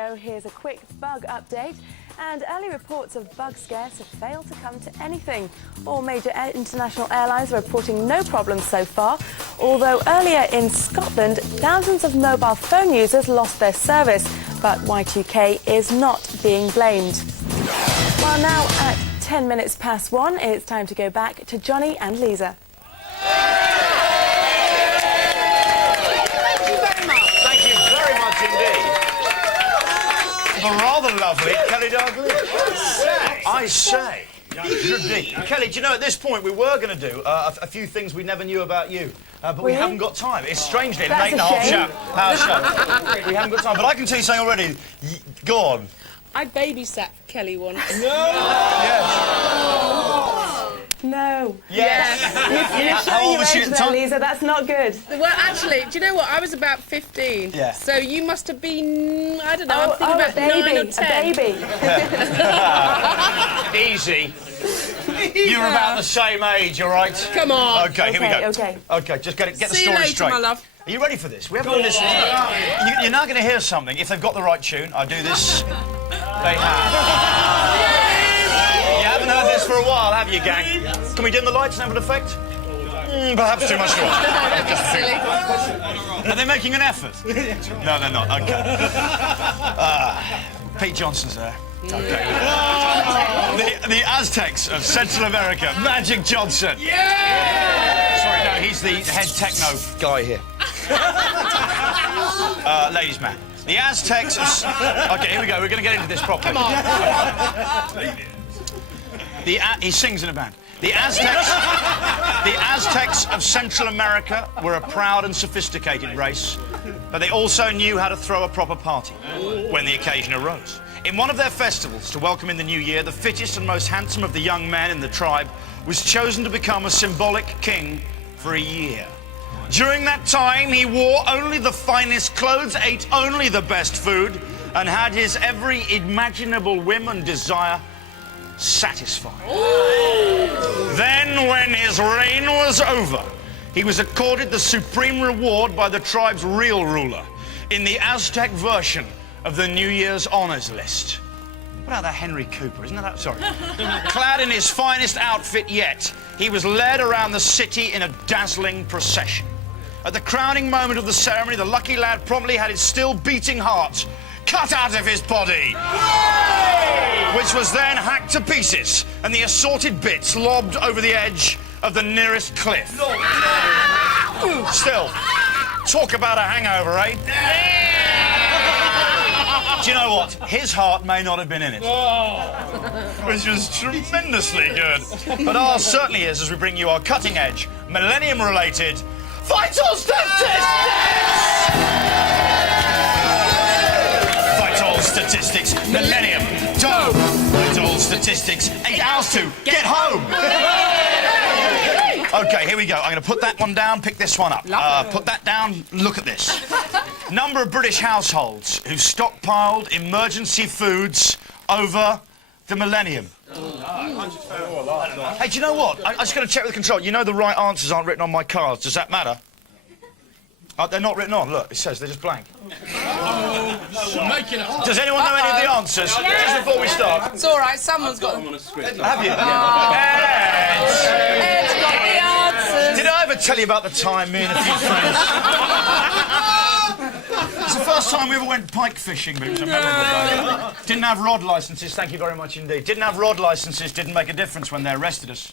go, here's a quick bug update. And early reports of bug scares have failed to come to anything. All major international airlines are reporting no problems so far, although earlier in Scotland, thousands of mobile phone users lost their service. But Y2K is not being blamed. Well, now at 10 minutes past 1, it's time to go back to Johnny and Lisa. Rather lovely, Kelly Dalglish. I say. Kelly, do you know, at this point we were going to do a few things we never knew about you, but we haven't got time. It's strangely an 8.5 show. We haven't got time, but I can tell you something already. Go on. I babysat Kelly once. No! Yes. No. Yes. You're showing your age there, Lisa. That's not good. Well, actually, do you know what? I was about 15. Yeah. So you must have been, I don't know, I'm thinking about 9 or 10. A baby. Easy. You're about the same age, all right? Come on. Okay, here we go. Okay, just get the See you story later, straight. my love. Are you ready for this? We haven't done this. You're now going to hear something. If they've got the right tune, I do this. They have. You haven't heard this for a while, have you, gang? Can we dim the lights and have an effect? Perhaps too much noise. Don't be silly. Are they making an effort? No, they're not. Okay. Pete Johnson's there. Okay. The Aztecs of Central America. Magic Johnson. Yeah! Sorry, no, he's the head techno guy here. Ladies' man. The Aztecs of... Okay, here we go. We're going to get into this properly. Come on. He sings in a band. The Aztecs of Central America were a proud and sophisticated race, but they also knew how to throw a proper party when the occasion arose. In one of their festivals to welcome in the new year, the fittest and most handsome of the young men in the tribe was chosen to become a symbolic king for a year. During that time, he wore only the finest clothes, ate only the best food, and had his every imaginable whim and desire satisfied. Then, when his reign was over, he was accorded the supreme reward by the tribe's real ruler in the Aztec version of the New Year's honours list. What about that Henry Cooper? Isn't that... Sorry. Clad in his finest outfit yet, he was led around the city in a dazzling procession. At the crowning moment of the ceremony, the lucky lad promptly had his still beating heart cut out of his body, which was then hacked to pieces and the assorted bits lobbed over the edge of the nearest cliff. Still, talk about a hangover, eh? Do you know what? His heart may not have been in it, which was tremendously good. But ours certainly is, as we bring you our cutting-edge, Millennium-related vital statistics! Statistics, Millennium, dough. Vital statistics, 8 hours to get home. Okay, here we go. I'm going to put that one down, pick this one up. Put that down, look at this. Number of British households who stockpiled emergency foods over the millennium. Hey, do you know what? I just got to check with the control. You know the right answers aren't written on my cards. Does that matter? They're not written on. Look, it says they're just blank. Does anyone know any of the answers? Just before we start. It's all right, someone's got them. Have you? Ed's got the answers. Did I ever tell you about the time me and a few friends... It's the first time we ever went pike fishing, but it was a memorable day. Didn't have rod licences, thank you very much indeed. Didn't have rod licences, didn't make a difference when they arrested us.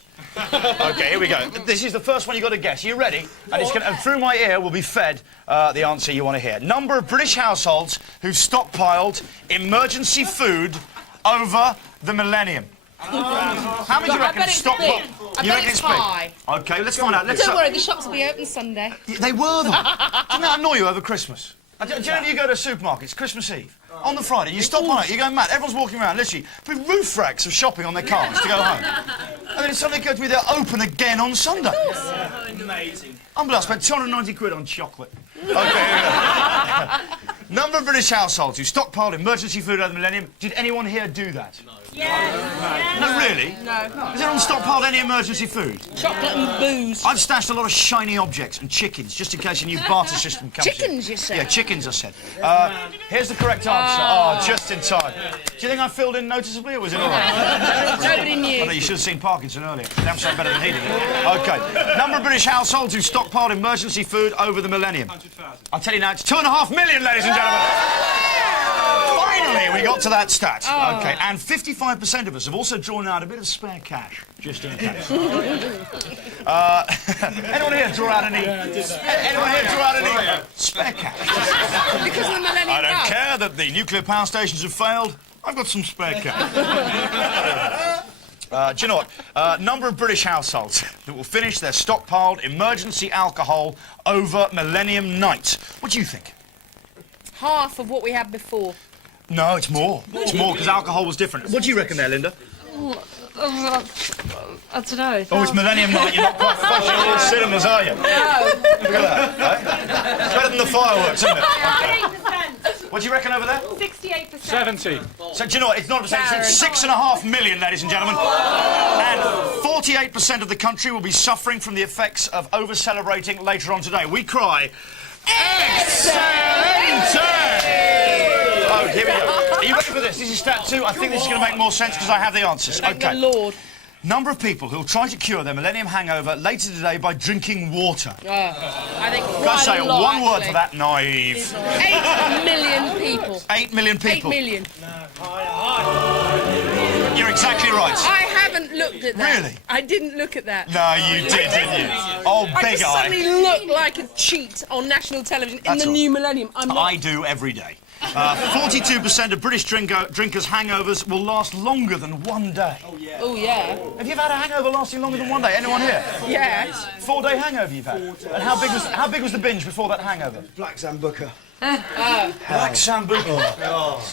OK, here we go. This is the first one you've got to guess. Are you ready? And it's and through my ear will be fed the answer you want to hear. Number of British households who've stockpiled emergency food over the millennium. How many do you reckon stockpile? You reckon it's big? OK, let's find out. Don't worry, the shops will be open Sunday. They were, though. Didn't that annoy you over Christmas? Do you know if you go to supermarkets, Christmas Eve, on the Friday, you stop on it, you go mad, everyone's walking around, literally, with roof racks of shopping on their cars to go home. And then suddenly it goes to be they're open again on Sunday. Amazing. Unbelievable, I spent 290 quid on chocolate. OK, here we go. Number of British households who stockpiled emergency food over the Millennium. Did anyone here do that? No, really? No. Has anyone stockpiled any emergency food? Chocolate and booze. I've stashed a lot of shiny objects and chickens, just in case a new barter system comes in. Chickens, you said? Yeah, chickens, I said. Here's the correct answer. Oh, just in time. Do you think I filled in noticeably, or was it all right? Nobody knew. I know, you should have seen Parkinson earlier. Damn sight better than he did. OK. Number of British households who stockpiled emergency food over the Millennium. 100,000. I'll tell you now, it's 2.5 million, ladies and gentlemen. Finally, we got to that stat. Oh. OK, and 55% of us have also drawn out a bit of spare cash, just in case. Anyone here draw out any? Anyone here draw out any spare cash? Because of the Millennium I don't Bug. care that the nuclear power stations have failed. I've got some spare cash. Do you know what? Number of British households that will finish their stockpiled emergency alcohol over Millennium Night. What do you think? Half of what we had before. No, it's more. It's more, because alcohol was different. What do you reckon there, Linda? I don't know. Oh, it's Millennium Night. You're not quite fussy on all cinemas, are you? No. Look at that. Eh? It's better than the fireworks, isn't it? Okay. What do you reckon over there? 68%. 70. So, do you know what? It's not a percent. It's 6.5 million, ladies and gentlemen. And 48% of the country will be suffering from the effects of over-celebrating later on today. We cry, Excellent! Oh, here we go. Are you ready for this? This is stat 2. I think this is going to make more sense because I have the answers. Thank the Lord. Number of people who will try to cure their Millennium hangover later today by drinking water. I think Can I quite say a lot, one word actually. for that? Naive. 8 million people. 8 million 8 people. million. You're exactly right. I haven't looked at that. Really? I didn't look at that. No, you did, didn't you? Oh, I big just eye. suddenly look like a cheat on national television in That's the all. new millennium. I'm not. I do every day. 42% of British drinkers' hangovers will last longer than 1 day. Oh, yeah. Have you ever had a hangover lasting longer than 1 day? Anyone here? Yeah. 4-day hangover you've had? And how big was the binge before that hangover? Black Sambuca. Black Sambuca.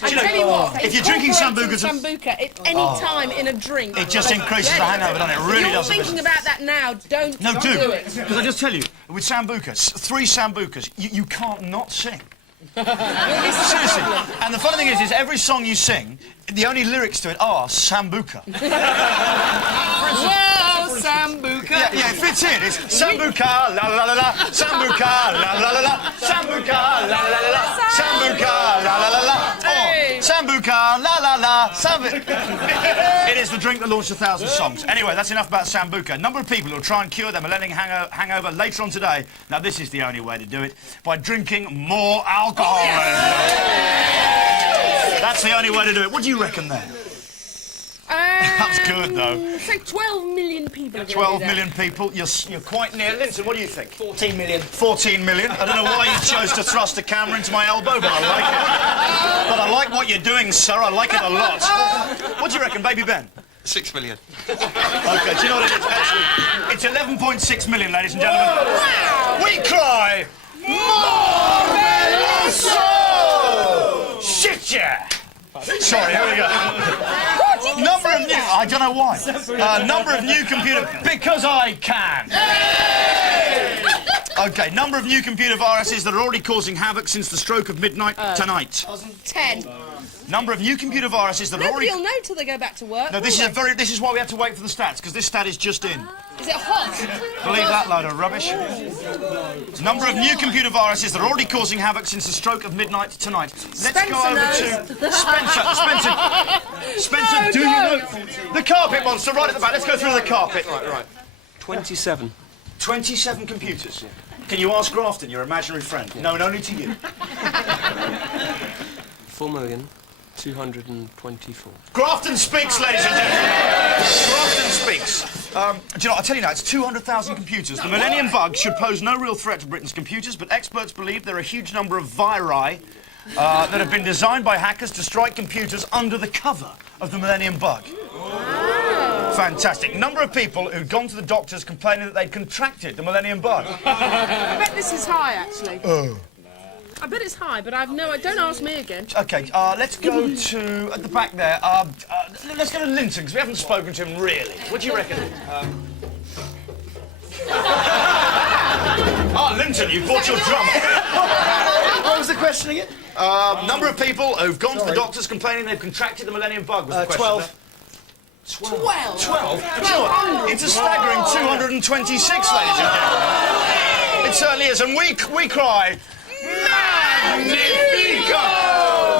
I tell you what, if you're drinking incorporating Sambuca, at any time in a drink, it just increases the hangover, doesn't it? It really you're does. thinking about that now, don't do it. Because I just tell you, with Sambucas, 3 Sambucas, you can't not sing. Seriously. And the funny thing is every song you sing, the only lyrics to it are Sambuca. Whoa, Sambuca. Yeah, it fits in. It's Sambuca, la la la la, Sambuca, la la la la, Sambuca, la la la la, Sambuca, la la la la. Hey. Sambuca, la la la, Sambuca. It is the drink that launched 1,000 songs. Anyway, that's enough about Sambuca. Number of people who will try and cure their millennium hangover later on today. Now, this is the only way to do it, by drinking more alcohol. That's the only way to do it. What do you reckon there? That's good, though. So 12 million people are 12 million people. You're quite near. Linton, what do you think? 14 million. 14 million. I don't know why you chose to thrust a camera into my elbow, but I like it. But I like what you're doing, sir. I like it a lot. What do you reckon, Baby Ben? 6 million. OK, do you know what it is? Actually, it's 11.6 million, ladies and gentlemen. Wow. We cry, More Shit, yeah! Sorry, here we go. Number of new... I don't know why. Number of new computer... Because I can. OK, number of new computer viruses that are already causing havoc since the stroke of midnight tonight. 10. Number of new computer viruses that are Nobody already... will know till they go back to work. No, this is why we had to wait for the stats, because this stat is just in. Is it hot? Believe that load of rubbish. Number of new computer viruses that are already causing havoc since the stroke of midnight tonight. Let's go over to Spencer, No, do you no. know? The carpet monster, right at the back. Let's go through the carpet. Right. 27. 27 computers. Can you ask Grafton, your imaginary friend? Known only to you. 4,224,000. Grafton speaks, ladies and gentlemen. Grafton speaks. Do you know, I'll tell you now, it's 200,000 computers. The Millennium Bug should pose no real threat to Britain's computers, but experts believe there are a huge number of viri that have been designed by hackers to strike computers under the cover of the Millennium Bug. Fantastic. Number of people who'd gone to the doctors complaining that they'd contracted the Millennium Bug. I bet this is high, actually. Oh. I bet it's high, but I've no... Don't ask me again. OK, let's go to... at the back there. Let's go to Linton, because we haven't spoken to him, really. What do you reckon? Linton, you bought your drum. What was the question again? Number of people who've gone to the doctors complaining they've contracted the Millennium bug was the question. 12. 12? It's a staggering 226, ladies and gentlemen. It certainly is, and we cry, Magnifico!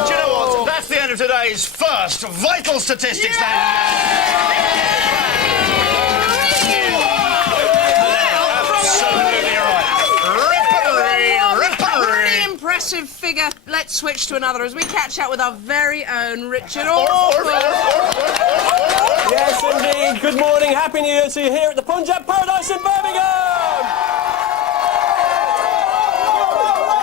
Do you know what? That's the end of today's first vital statistics, ladies and gentlemen. Impressive figure. Let's switch to another as we catch up with our very own Richard Orford. Yes, indeed. Good morning. Happy New Year to you here at the Punjab Paradise in Birmingham.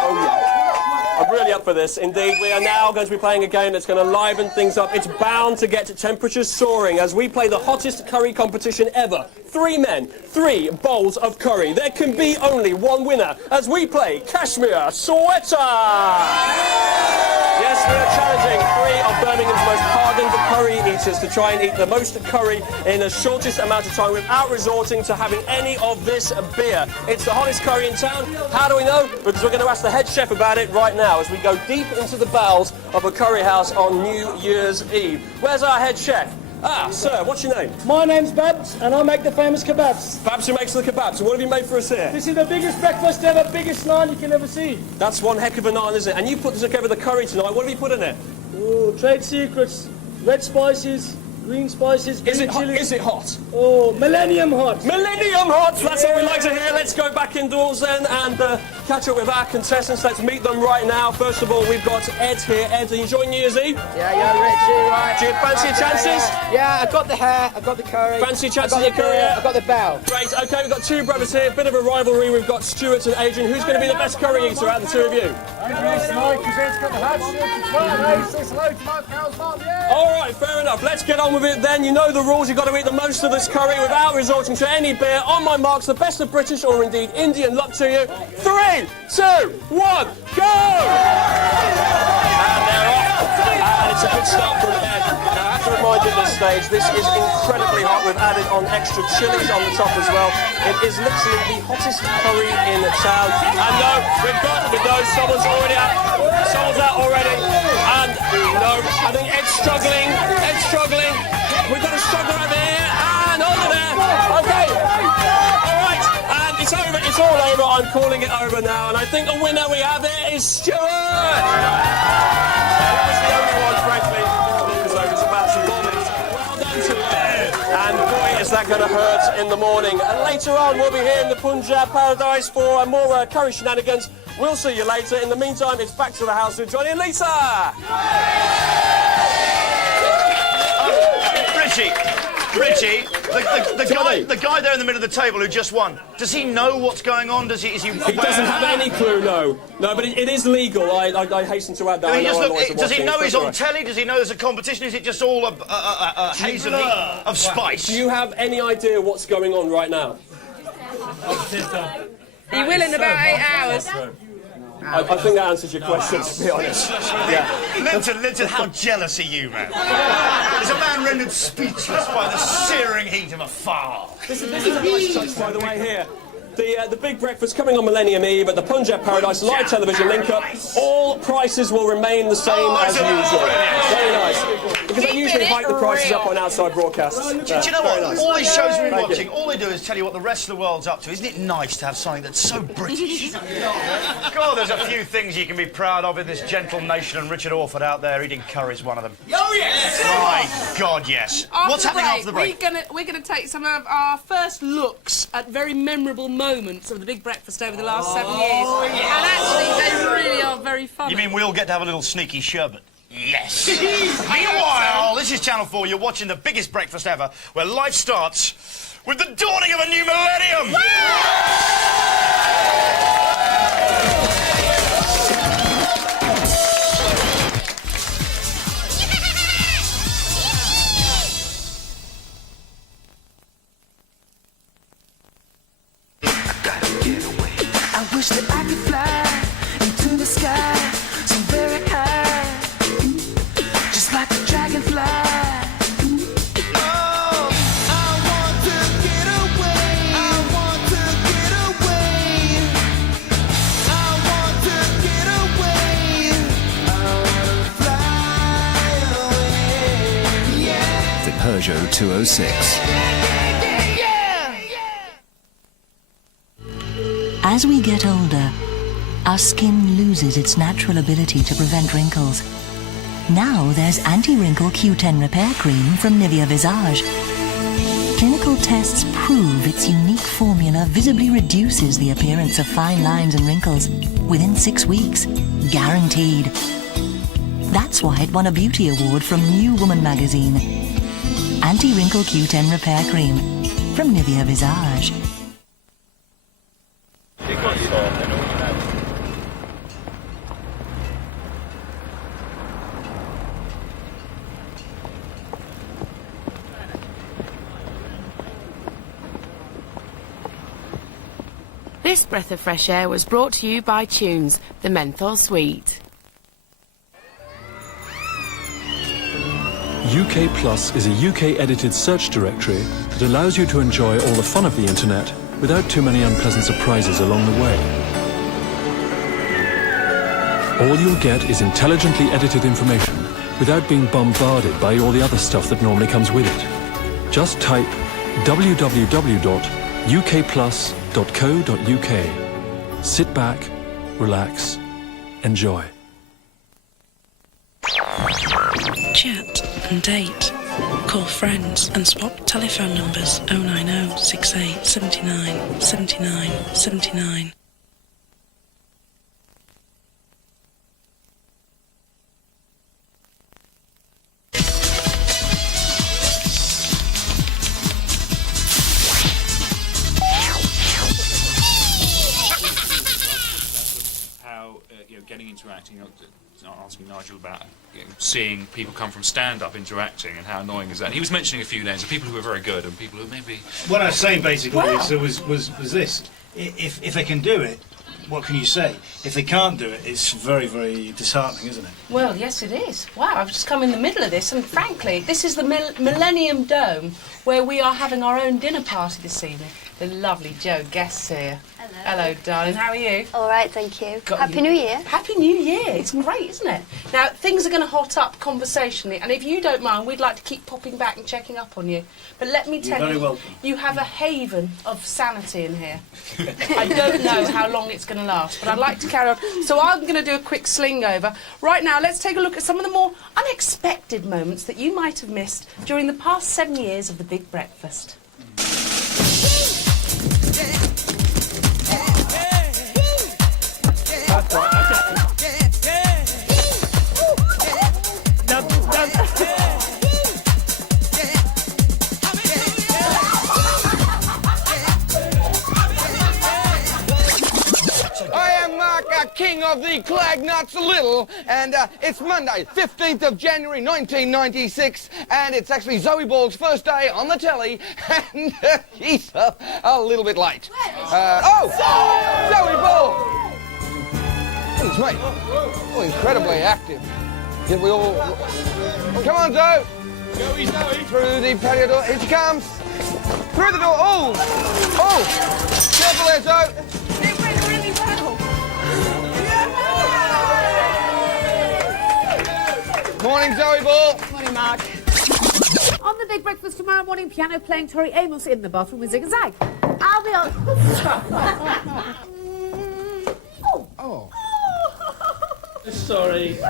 Oh, yeah. I'm really up for this. Indeed, we are now going to be playing a game that's going to liven things up. It's bound to get temperatures soaring as we play the hottest curry competition ever. 3 men, 3 bowls of curry. There can be only one winner as we play Kashmir Sweater. Yes, we are challenging 3 of Birmingham's most hardened curry eaters to try and eat the most curry in the shortest amount of time without resorting to having any of this beer. It's the hottest curry in town. How do we know? Because we're going to ask the head chef about it right now as we go deep into the bowels of a curry house on New Year's Eve. Where's our head chef? Ah, sir, what's your name? My name's Babs, and I make the famous kebabs. Babs who makes the kebabs. And what have you made for us here? This is the biggest breakfast ever, biggest naan you can ever see. That's one heck of a naan, isn't it? And you put together the curry tonight. What have you put in it? Oh, trade secrets, red spices, green spices, green chilies. Is it hot? Oh, Millennium hot. Millennium hot! That's what we like to hear. Let's go back indoors then and catch up with our contestants. Let's meet them right now. First of all, we've got Ed here. Ed, are you enjoying New Year's Eve? Yeah, Richie, right. Do you fancy your chances? Yeah, I got the hair, I got the curry. Fancy your chances I at curry? I got the bell. Great. OK, we've got 2 brothers here. Bit of a rivalry. We've got Stuart and Adrian. Who's going to be the best curry eater out of the 2 of you? All right, fair enough. Let's get on with it then. You know the rules. You've got to eat the most of this curry without resorting to any beer. On my marks, the best of British or indeed Indian luck to you. 3, 2, 1, go! And they're off. And it's a good start from Ed. Now, I have to remind you at this stage, this is incredibly hot. We've added on extra chilies on the top as well. It is literally the hottest curry in town. And no, someone's already out. Someone's out already. And no, I think Ed's struggling. We've got a struggle over here. And over there. Okay. All right. And it's over. It's all over. I'm calling it over now. And I think the winner we have here is Stuart. That was the only one, frankly. It's about to vomit. Well done to Ed. And boy, is that going to hurt in the morning. And later on, we'll be here in the Punjab Paradise for more curry shenanigans. We'll see you later. In the meantime, it's back to the house with Johnny and Lisa. Richie, the guy there in the middle of the table who just won, does he know what's going on? Is he He doesn't have any clue, no. No, but it is legal. I hasten to add that. Does he know he's on telly? Does he know there's a competition? Is it just all a haze of spice? Do you have any idea what's going on right now? He will in about 8 hours. I think that answers your question, to be honest. Yeah. Linton, how jealous are you, man? Is a man rendered speechless by the searing heat of a fire? This is a nice touch, by the way, here. The big breakfast coming on Millennium Eve at the Punjab Paradise live television link-up. All prices will remain the same as usual. Very nice. Because they usually hike the prices up on outside broadcasts. Do you know what? Nice. All these shows we're watching, all they do is tell you what the rest of the world's up to. Isn't it nice to have something that's so British? God, there's a few things you can be proud of in this gentle nation, and Richard Orford out there eating curry's one of them. Oh, yes! My God, yes. What's happening after the break? We're going to take some of our first looks at very memorable moments of the big breakfast over the last 7 years. Yeah. And actually, they really are very funny. You mean we'll get to have a little sneaky sherbet? Yes. Meanwhile, this is Channel 4. You're watching the biggest breakfast ever, where life starts with the dawning of a new millennium. I wish that I could fly into the sky so very high, just like a dragonfly. Oh, I want to get away. I want to get away. Peugeot 206. As we get older, our skin loses its natural ability to prevent wrinkles. Now there's Anti-Wrinkle Q10 Repair Cream from Nivea Visage. Clinical tests prove its unique formula visibly reduces the appearance of fine lines and wrinkles within 6 weeks, guaranteed. That's why it won a beauty award from New Woman magazine. Anti-Wrinkle Q10 Repair Cream from Nivea Visage. This breath of fresh air was brought to you by Tunes, the menthol sweet. UK Plus is a UK-edited search directory that allows you to enjoy all the fun of the internet without too many unpleasant surprises along the way. All you'll get is intelligently edited information without being bombarded by all the other stuff that normally comes with it. Just type www.ukplus.co.uk. Sit back, relax, enjoy. Chat and date. Call friends and swap telephone numbers 090 68 79 79 79. Getting into acting, asking Nigel about seeing people come from stand-up into acting and how annoying is that. And he was mentioning a few names of people who were very good and people who maybe... What I was saying basically was this. If they can do it, what can you say? If they can't do it, it's very, very disheartening, isn't it? Well, yes, it is. Wow, I've just come in the middle of this, and frankly, this is the Millennium Dome, where we are having our own dinner party this evening. The lovely Jo Guest's here. Hello. Hello, darling. How are you? All right, thank you. Happy New Year. Happy New Year. It's great, isn't it? Now, things are going to hot up conversationally, and if you don't mind, we'd like to keep popping back and checking up on you. But let me tell you, welcome. You have a haven of sanity in here. I don't know how long it's going to last, but I'd like to carry on. So I'm going to do a quick sling over. Right now, let's take a look at some of the more unexpected moments that you might have missed during the past 7 years of The Big Breakfast. King of the Clagnuts Little, and it's Monday, 15th of January 1996, and it's actually Zoe Ball's first day on the telly, and she's a little bit late. Zoe Ball! Thanks, mate. Oh, incredibly active. Did we all... Come on, Zoe! Zoe! Through the patio door. Here she comes. Through the door. Oh! Oh! Careful there, Zoe. It went really well. Morning, Zoe Ball. Morning, Mark. On The Big Breakfast tomorrow morning, piano playing Tori Amos in the bathroom with Zig and Zag. I'll be on... Oh. Sorry. I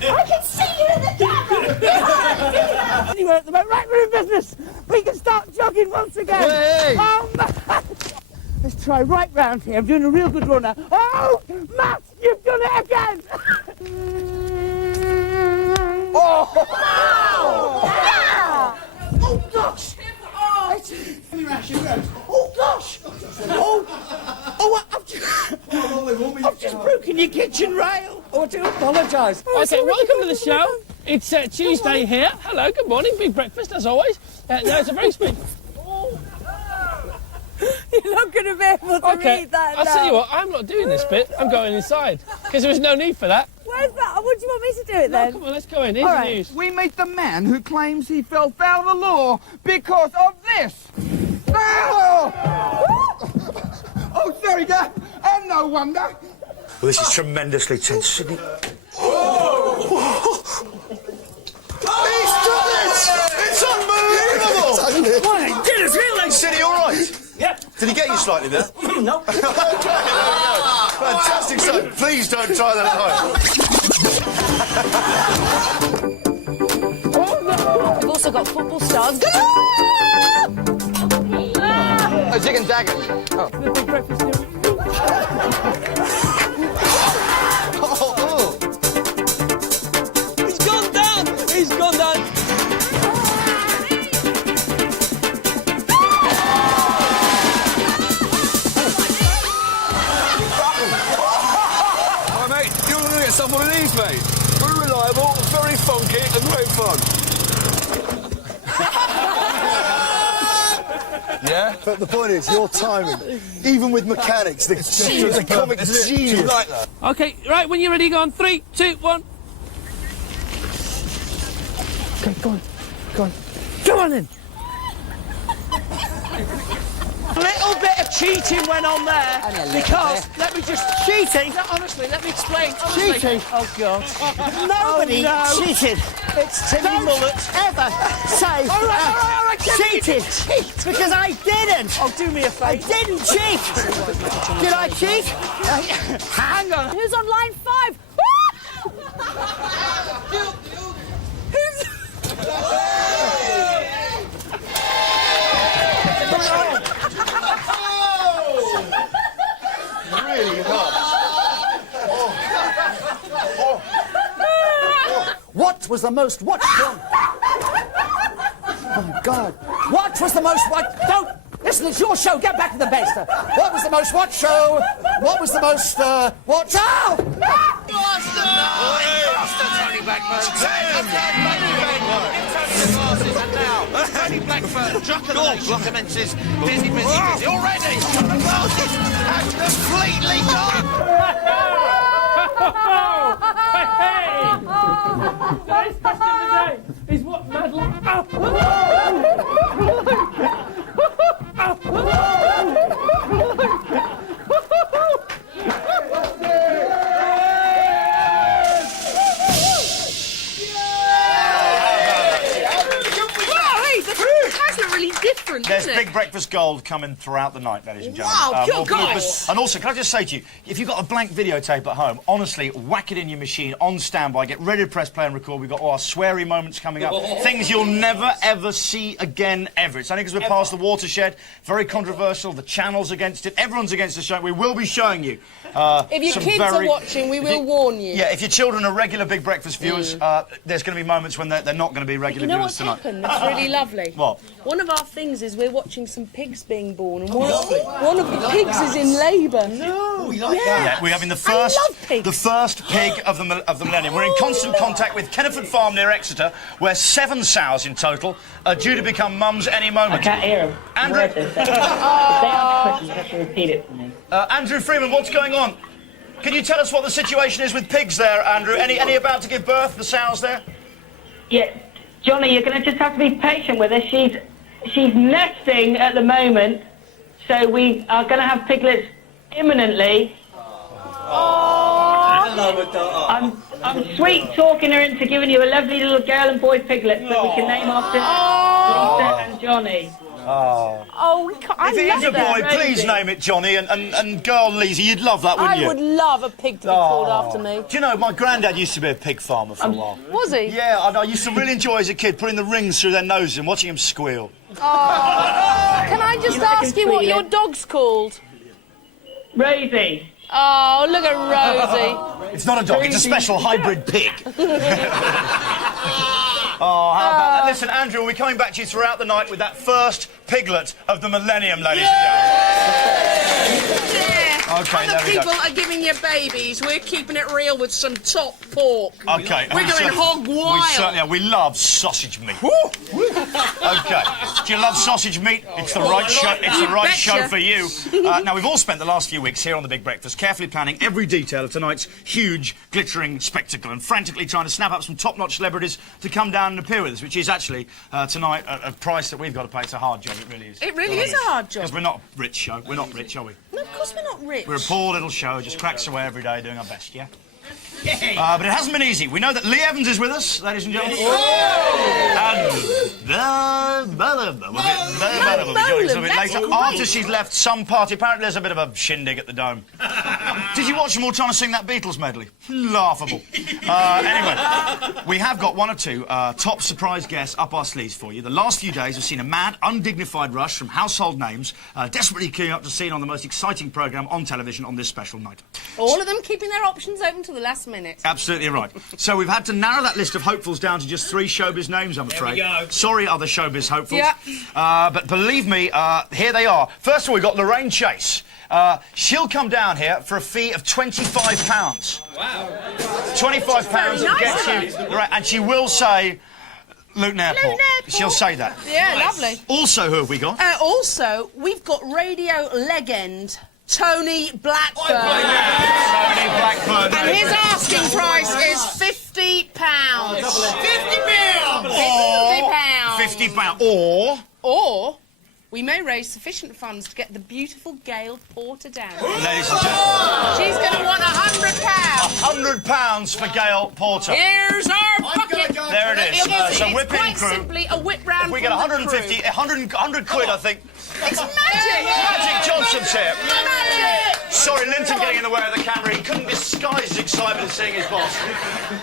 can see you in the camera! Anyway, at the moment, right, we're in business. We can start jogging once again. Hey. Let's try right round here. I'm doing a real good run now. Oh, Matt, you've done it again. Oh! Oh, gosh. Oh, gosh. I've just broken your kitchen rail. Oh, I do apologise. Okay, welcome to the show. It's Tuesday here. Hello, good morning. Big breakfast, as always. Now, it's a very special... You're not going to be able to read that. I'll tell you what, I'm not doing this bit. I'm going inside, because there was no need for that. Where's that? What do you want me to do it then? No, come on, let's go in. Here's the news. We meet the man who claims he fell foul of the law because of this. Oh, sorry, Dad. And no wonder. Well, this is tremendously tense, isn't it? slightly there. No. Okay, there we go. Fantastic. So, please don't try that at home. We've also got football stars. Oh, chicken daggers. Oh. The big breakfast here. He's gone down! He's gone down! Oh, mate, you're going to get some one of these, mate. Very reliable, very funky, and great fun. Yeah? But the point is, your timing, even with mechanics, the comic genius. Like that. Okay, right, when you're ready, go on. 3, 2, 1. Okay, go on. Go on. Come on in. A little bit of cheating went on there because let me just cheating. No, honestly, let me explain. Honestly. Cheating? Oh God! Nobody Oh, no. cheated. It's Timmy Don't Mullet. ever say All right, cheated. Because I didn't. Oh, do me a favour. I didn't cheat. Did I cheat? Hang on. Who's on line 5? Really hard. What was the most watched film? Oh, my God. What was the most watched... Don't... Listen, it's your show. Get back to the base. What was the most watched show? What was the most, watched... Oh! Tony Blackburn. And now, Tony Blackburn, drop of the nation commences. Busy. Already, the glasses have completely gone. Hey! Today's question of the day is what Madeline... There's Big Breakfast Gold coming throughout the night, ladies and gentlemen. Wow, more guys! And also, can I just say to you, if you've got a blank videotape at home, honestly, whack it in your machine on standby, get ready to press play and record. We've got all our sweary moments coming up. Things you'll never, ever see again, ever. It's only because we're past the watershed. Very controversial. The channel's against it. Everyone's against the show. We will be showing you. If your kids are watching, we will warn you. Yeah, if your children are regular Big Breakfast viewers, there's going to be moments when they're not going to be regular You know viewers what's tonight. happened? That's really lovely. What? One of our things is we're watching some pigs being born, and one of the pigs is in labour. No, we like Yeah, we're having the first pig of the Millennium. We're in constant contact with Kenneford Farm near Exeter, where 7 sows in total are due to become mums any moment. I can't hear him. Andrew, If they ask questions, you have to repeat it for me. Andrew Freeman, what's going on? Can you tell us what the situation is with pigs there, Andrew? Any about to give birth, the sows there? Yeah, Johnny, you're going to just have to be patient with her. She's nesting at the moment, so we are going to have piglets imminently. I'm sweet talking her into giving you a lovely little girl and boy piglet that we can name after Lisa and Johnny. Oh, I if it is a boy, please name it Johnny, and girl Lisa, you'd love that, wouldn't you? I would love a pig to be called after me. Do you know, my granddad used to be a pig farmer for a while. Was he? Yeah, I used to really enjoy as a kid putting the rings through their noses and watching them squeal. Can I just ask you what your dog's called? Rosie. Oh, look at Rosie. It's not a dog, it's a special hybrid pig. Oh, how about that? Listen, Andrew, we're coming back to you throughout the night with that first piglet of the Millennium, ladies and gentlemen. Okay, Other there we go. people are giving you babies. We're keeping it real with some top pork. Okay. We're going hog wild. We certainly are. We love sausage meat. Okay. Do you love sausage meat? It's the right show. It's the right show for you. Now, we've all spent the last few weeks here on the Big Breakfast carefully planning every detail of tonight's huge, glittering spectacle and frantically trying to snap up some top-notch celebrities to come down and appear with us, which is actually, tonight, a price that we've got to pay. It's a hard job, it really is. It really is a hard job. Because we're not a rich show. We're not rich, are we? No, of course we're not rich. We're a poor little show, just cracks away every day doing our best, yeah? But it hasn't been easy. We know that Lee Evans is with us, ladies and gentlemen. And we'll be joining us a bit later after she's left some party. Apparently there's a bit of a shindig at the Dome. Did you watch them all trying to sing that Beatles medley? Laughable. Anyway, we have got one or two top surprise guests up our sleeves for you. The last few days have seen a mad, undignified rush from household names, desperately queuing up to see on the most exciting programme on television on this special night. All of them keeping their options open to the last minute. Absolutely right. So we've had to narrow that list of hopefuls down to just 3 showbiz names, I'm afraid. There we go. Sorry, other showbiz hopefuls. Yeah. But believe me, here they are. First of all, we've got Lorraine Chase. She'll come down here for a fee of £25. Wow. £25 gets you... Right, and she will say... Luton Airport. She'll say that. Yeah, lovely. Also, who have we got? Also, we've got radio legend Tony Blackburn. Tony Blackburn. And his asking price is £50. £50. £50. Or we may raise sufficient funds to get the beautiful Gail Porter down. Ladies and gentlemen. She's going to want £100. £100 for Gail Porter. Here's our bucket. There it is. So whip in crew. Simply a whip round. If we get 150, 100 quid, I think. It's magic. Magic Johnson's here. Magic. Sorry, Linton getting in the way of the camera. He couldn't disguise his excitement at seeing his boss.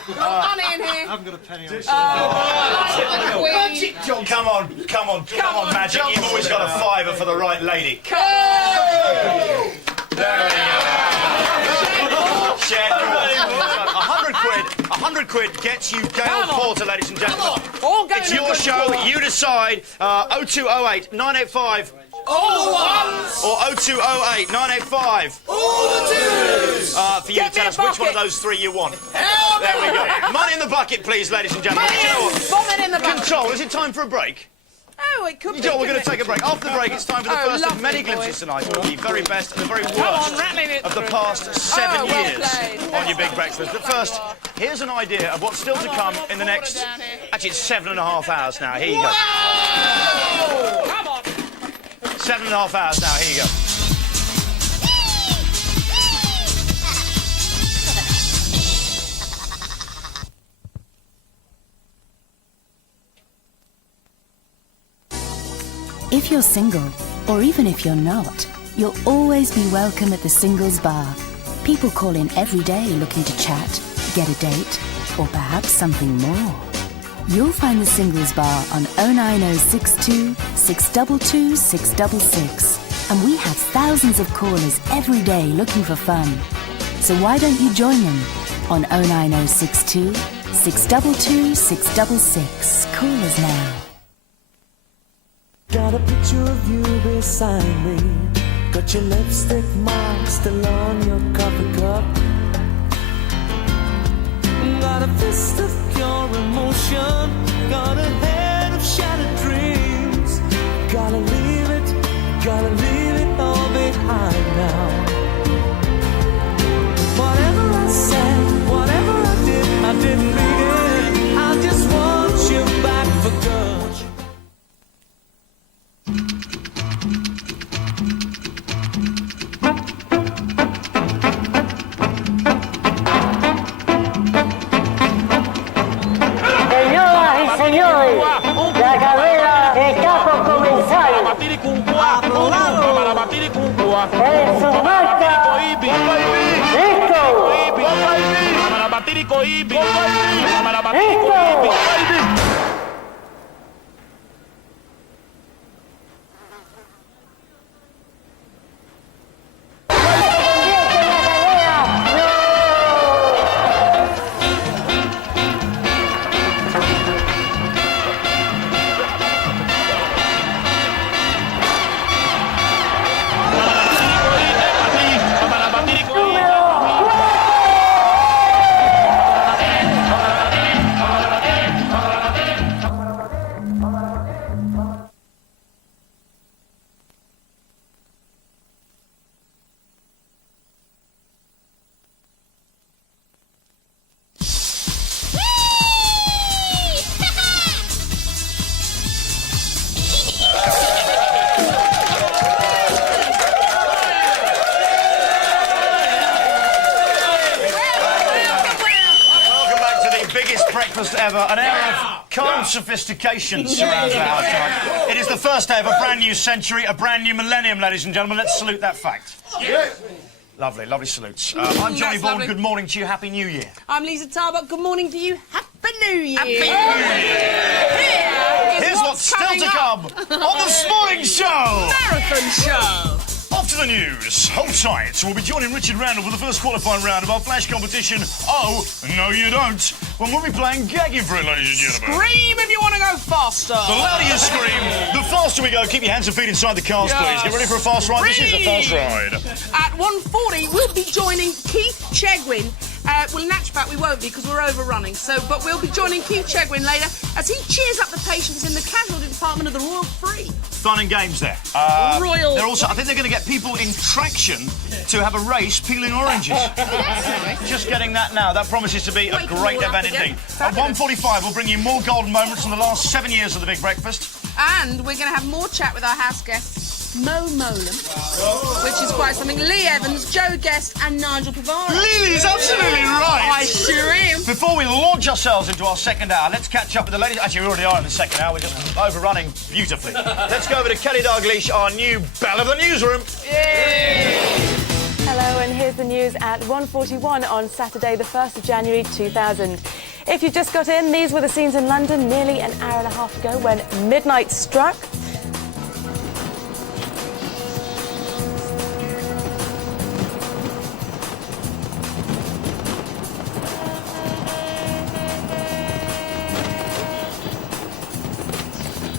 Money in here. I haven't got a penny on Magic Johnson. Come on, Magic. You've always got a fiver for the right lady. There we go. Share 100 quid gets you Gail Porter, ladies and gentlemen. It's your show. You decide. 0208 985. All the ones. Or 0208 985. All the twos. For you to tell us which one of those 3 you want. There we go. Money in the bucket, please, ladies and gentlemen. Money You know in. what? Vomit in the bucket. Control, is it time for a break? Oh, it could be. You know, we're going to take a break. After the break, it's time for the first of lovely, many glimpses tonight of the very best and the very worst rattling it of the through. past 7 well years played. on your Big Breakfast. But first, here's an idea of what's still to come in the next... Actually, it's 7.5 hours now. Here you go. Come on. 7.5 hours now. Here you go. If you're single, or even if you're not, you'll always be welcome at the Singles Bar. People call in every day looking to chat, get a date, or perhaps something more. You'll find the Singles Bar on 09062 622 666. And we have thousands of callers every day looking for fun. So why don't you join them on 09062 622 666. Call us now. Got a picture of you beside me. Got your lipstick mark still on your coffee cup. Got a fist of pure emotion. Got a head of shattered dreams. Gotta leave it all behind now. Whatever I said, whatever I didn't mean it. I just want you back for good. Señores, la carrera está por comenzar. En su marcha. ¡Listo! biggest breakfast ever. An air of calm sophistication surrounds the house tonight. It is the first day of a brand new century, a brand new millennium, ladies and gentlemen. Let's salute that fact. Lovely, lovely salutes. I'm Johnny Vaughan. Lovely. Good morning to you. Happy New Year. I'm Lisa Tarbuck. Good morning to you. Happy New Year. Happy New Year. Here's what's still to come on this morning's show. Marathon show. Off to the news. Hold tight. We'll be joining Richard Randall for the first qualifying round of our flash competition. Oh, no you don't. When we'll be playing Gagging for it, ladies and gentlemen. Scream if you want to go faster. The louder you scream, the faster we go. Keep your hands and feet inside the cars, please. Get ready for a fast ride. This is a fast ride. At 1:40, we'll be joining Keith Chegwin. Well, in actual fact, we won't be because we're overrunning. But we'll be joining Keith Chegwin later as he cheers up the patients in the casualty department of the Royal Free. Fun and games there. Royal. They're also, I think they're going to get people in traction to have a race peeling oranges. Just getting that now. That promises to be a great event indeed. At 1:45, we'll bring you more golden moments from the last 7 years of the Big Breakfast. And we're going to have more chat with our house guests, Mo Molam, which is quite something, Lee Evans, Joe Guest and Nigel Pavara. Lily's absolutely right. I sure am. Before we launch ourselves into our second hour, let's catch up with the ladies. Actually, we already are in the second hour. We're just overrunning beautifully. Let's go over to Kelly Dalglish, our new belle of the newsroom. Yay! Hello, and here's the news at 1:41 on Saturday, the 1st of January 2000. If you just got in, these were the scenes in London nearly an hour and a half ago when midnight struck.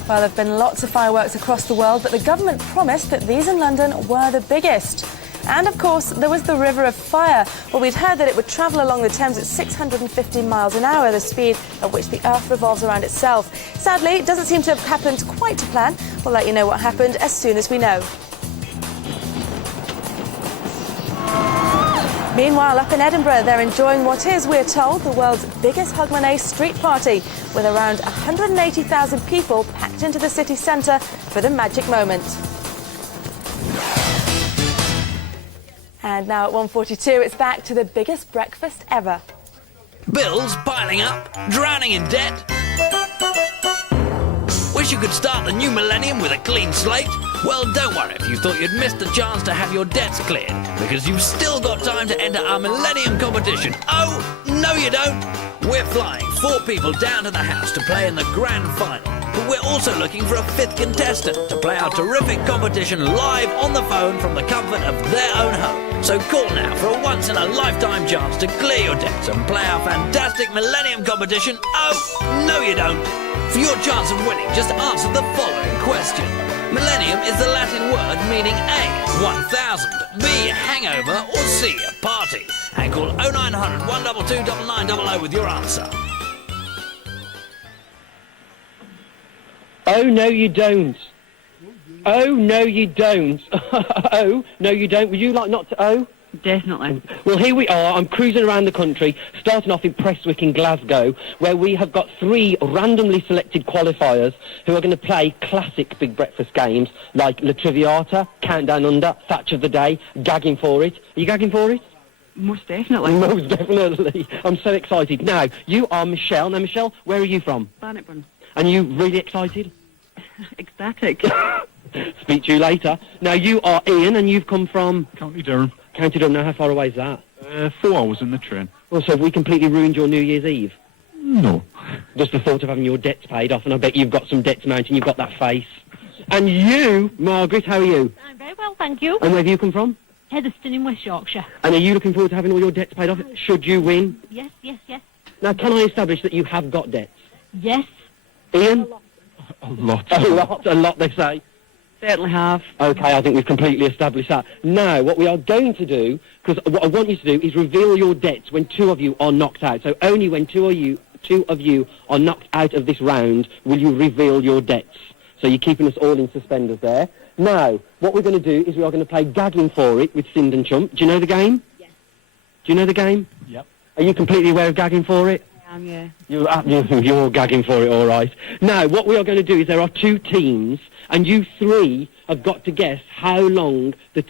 Well, there have been lots of fireworks across the world, but the government promised that these in London were the biggest. And, of course, there was the River of Fire. Well, we'd heard that it would travel along the Thames at 650 miles an hour, the speed at which the Earth revolves around itself. Sadly, it doesn't seem to have happened quite to plan. We'll let you know what happened as soon as we know. Meanwhile, up in Edinburgh, they're enjoying what is, we're told, the world's biggest Hogmanay street party, with around 180,000 people packed into the city centre for the magic moment. And now at 1:42, it's back to the biggest breakfast ever. Bills piling up, drowning in debt. Wish you could start the new millennium with a clean slate? Well, don't worry if you thought you'd missed the chance to have your debts cleared, because you've still got time to enter our Millennium competition. Oh, no you don't. We're flying 4 people down to the house to play in the grand final. But we're also looking for a 5th contestant to play our terrific competition live on the phone from the comfort of their own home. So call now for a once-in-a-lifetime chance to clear your debts and play our fantastic Millennium competition. Oh, no you don't. For your chance of winning, just answer the following question. Millennium is the Latin word meaning A, 1000, B, hangover, or C, a party. And call 0900 122 9900 with your answer. Oh, no, you don't. Oh, no, you don't. Oh, no, you don't. Would you like not to oh? Definitely. Well, here we are. I'm cruising around the country, starting off in Prestwick in Glasgow, where we have got 3 randomly selected qualifiers who are going to play classic Big Breakfast games like La Triviata, Countdown Under, Thatch of the Day, Gagging for It. Are you gagging for it? Most definitely. Most definitely. I'm so excited. Now, you are Michelle. Now, Michelle, where are you from? Bannockburn. And you really excited? Ecstatic. Speak to you later. Now, you are Ian, and you've come from... County Durham. County Durham. Now, how far away is that? 4 hours in the train. Well, so have we completely ruined your New Year's Eve? No. Just the thought of having your debts paid off, and I bet you've got some debts mounting, you've got that face. And you, Margaret, how are you? I'm very well, thank you. And where have you come from? Heatherstone in West Yorkshire. And are you looking forward to having all your debts paid off, should you win? Yes, yes, yes. Now, can I establish that you have got debts? Yes. Ian? A lot. A lot, they say. Certainly have. OK, I think we've completely established that. Now, what we are going to do, because what I want you to do is reveal your debts when 2 of you are knocked out. So only when two of you are knocked out of this round will you reveal your debts. So you're keeping us all in suspenders there. Now, what we're going to do is we are going to play Gagging for It with Sind and Chump. Do you know the game? Yes. Do you know the game? Yep. Are you completely aware of Gagging for It? Yeah. You're gagging for it, all right. Now, what we are going to do is there are 2 teams, and you 3 have got to guess how long the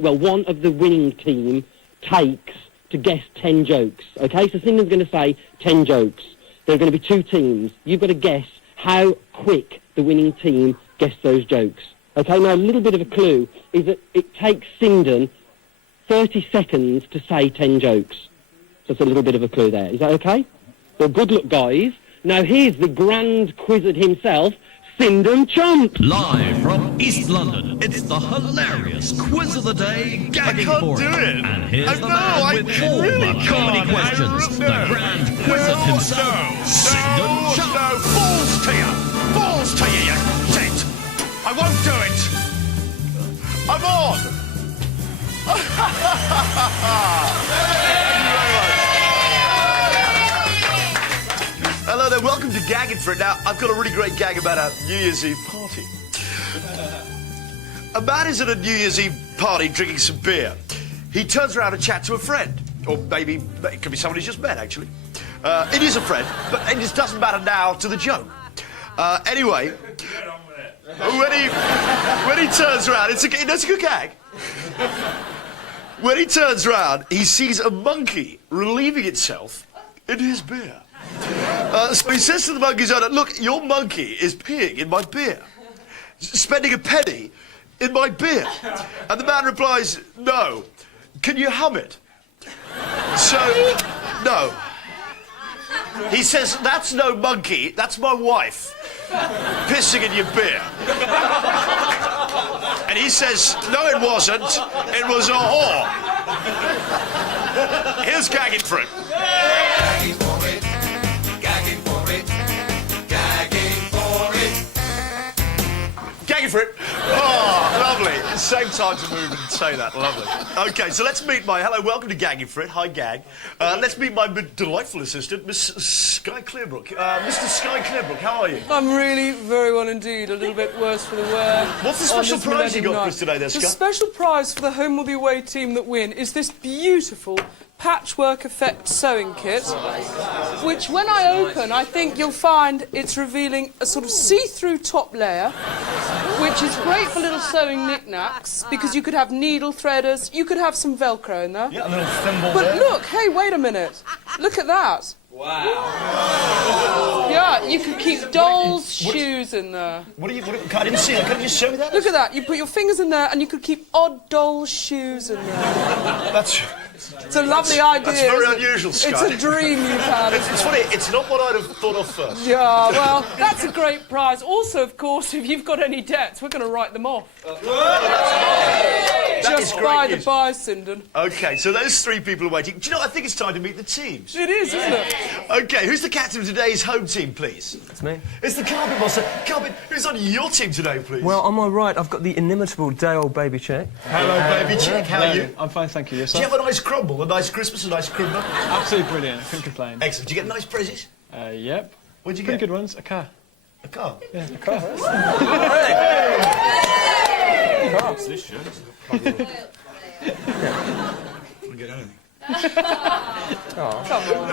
one of the winning team takes to guess 10 jokes. Okay, so Sinden's going to say 10 jokes. there are going to be two teams. You've got to guess how quick the winning team guessed those jokes. Okay, now a little bit of a clue is that it takes Sindon 30 seconds to say 10 jokes. So it's a little bit of a clue there. Is that okay? Well, good luck, guys. Now here's the grand quizzard himself, Sindon Chomp. Live from East London, it's the hilarious Quiz of the Day, gagging for it. And here's the man with all the comedy questions, the grand quizzard himself, Sindon Chomp. No, balls to you! Balls to you, you tit! I won't do it! I'm on! Hello there, welcome to Gagging for It. Now, I've got a really great gag about a New Year's Eve party. A man is at a New Year's Eve party drinking some beer. He turns around and chats to a friend. Or maybe it could be somebody he's just met, actually. It is a friend, but it just doesn't matter now to the joke. Anyway, when he turns around, it's a good gag. When he turns around, he sees a monkey relieving itself in his beer. So he says to the monkey's owner, look, your monkey is peeing in my beer, spending a penny in my beer. And the man replies, no. Can you hum it? So, no. He says, that's no monkey, that's my wife, pissing in your beer. And he says, no, it wasn't, it was a whore. Here's Gagging for It. Gagging for it, gagging for it, gagging for it. Gagging for it. Oh, lovely. Same time to move and say that. Lovely. OK, so let's meet my... Hello, welcome to Gagging for It. Hi, Gag. Let's meet my delightful assistant, Miss Sky Clearbrook. Mr. Sky Clearbrook, how are you? I'm really very well indeed. A little bit worse for the wear. What's the special prize you got for us today there, Sky? The special prize for the home will be away team that win is this beautiful patchwork effect sewing kit, which when I open, I think you'll find it's revealing a sort of see-through top layer, which is great for little sewing knickknacks, because you could have needle threaders, you could have some Velcro in there. Yeah, a little thimble But there. look, hey, wait a minute. Look at that. Wow. Yeah, you could keep dolls' shoes in there. What I didn't see that. Can you just show me that? Look at that. You put your fingers in there and you could keep odd dolls' shoes in there. It's a lovely idea. That's very unusual, Sky. It's a dream you've had. It's funny, it's not what I'd have thought of first. Yeah, well, that's a great prize. Also, of course, if you've got any debts, we're going to write them off. Just by the by, Sindon. OK, so those three people are waiting. Do you know, I think it's time to meet the teams. It is, isn't it? OK, who's the captain of today's home team, please? It's me. It's the Carpet Monster. Carpet, who's on your team today, please? Well, on my right, I've got the inimitable day-old baby chick. Hello, baby chick. How are you? I'm fine, thank you. Do Yourself? you have a nice crumble, a nice Christmas, a nice crimper? Absolutely brilliant. Couldn't complain. Excellent. Do you get nice presents? Yep. What'd you Pretty get? good ones. A car. A car? Yeah, a car. What's this shirt? I'll get anything. Come on.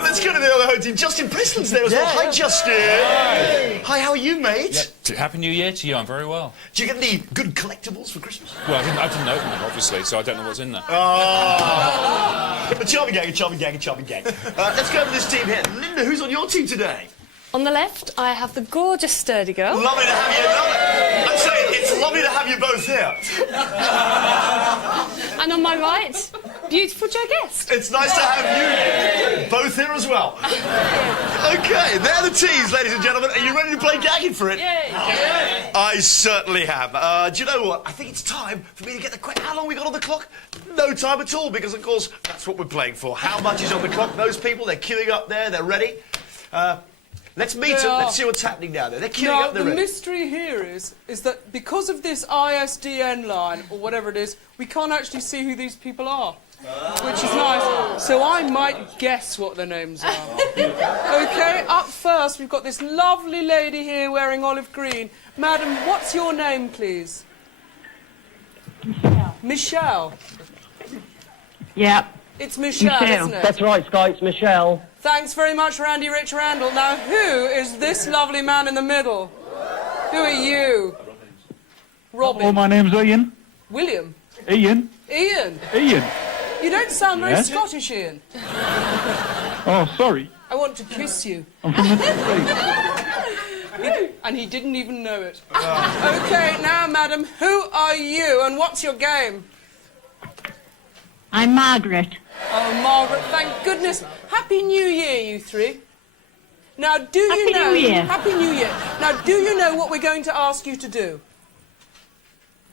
Let's go to the other home team. Justin Preston's there as well. Hi, Justin. Hi, how are you, mate? Yep. Happy New Year to you. I'm very well. Do you get any good collectibles for Christmas? Well, I didn't open them, obviously, so I don't know what's in there. Oh. A charming gang, a charming gang, a charming gang. Let's go to this team here. Linda, who's on your team today? On the left, I have the gorgeous sturdy girl. Lovely to have you. I'm saying it's lovely to have you both here. And on my right, beautiful Joe Guest. It's nice to have you both here as well. OK, they're the teams, ladies and gentlemen. Are you ready to play Gagging for It? Yay. I certainly am. Do you know what? I think it's time for me to get the question. How long we got on the clock? No time at all, because, of course, that's what we're playing for. How much is on the clock? Those people, they're queuing up there, they're ready. Let's meet them. Let's see what's happening down there. They're queuing up, they're ready. The mystery here is that because of this ISDN line, or whatever it is, we can't actually see who these people are, which is nice. So I might guess what their names are. OK, up first, we've got this lovely lady here wearing olive green. Madam, what's your name, please? Michelle. Michelle? Yeah. It's Michelle, isn't it? That's right, Sky, it's Michelle. Thanks very much, Randy Rich Randall. Now, who is this lovely man in the middle? Who are you? Robin. Oh, my name's Ian. William. Ian. Ian. Ian. You don't sound very Yes? Scottish, Ian. Oh, sorry. I want to kiss you. I'm from the States. And he didn't even know it. OK, now, madam, who are you and what's your game? I'm Margaret. Oh, Margaret, thank goodness. Happy New Year, you three. Now, do you know... Happy New Year. Happy New Year. Now, do you know what we're going to ask you to do?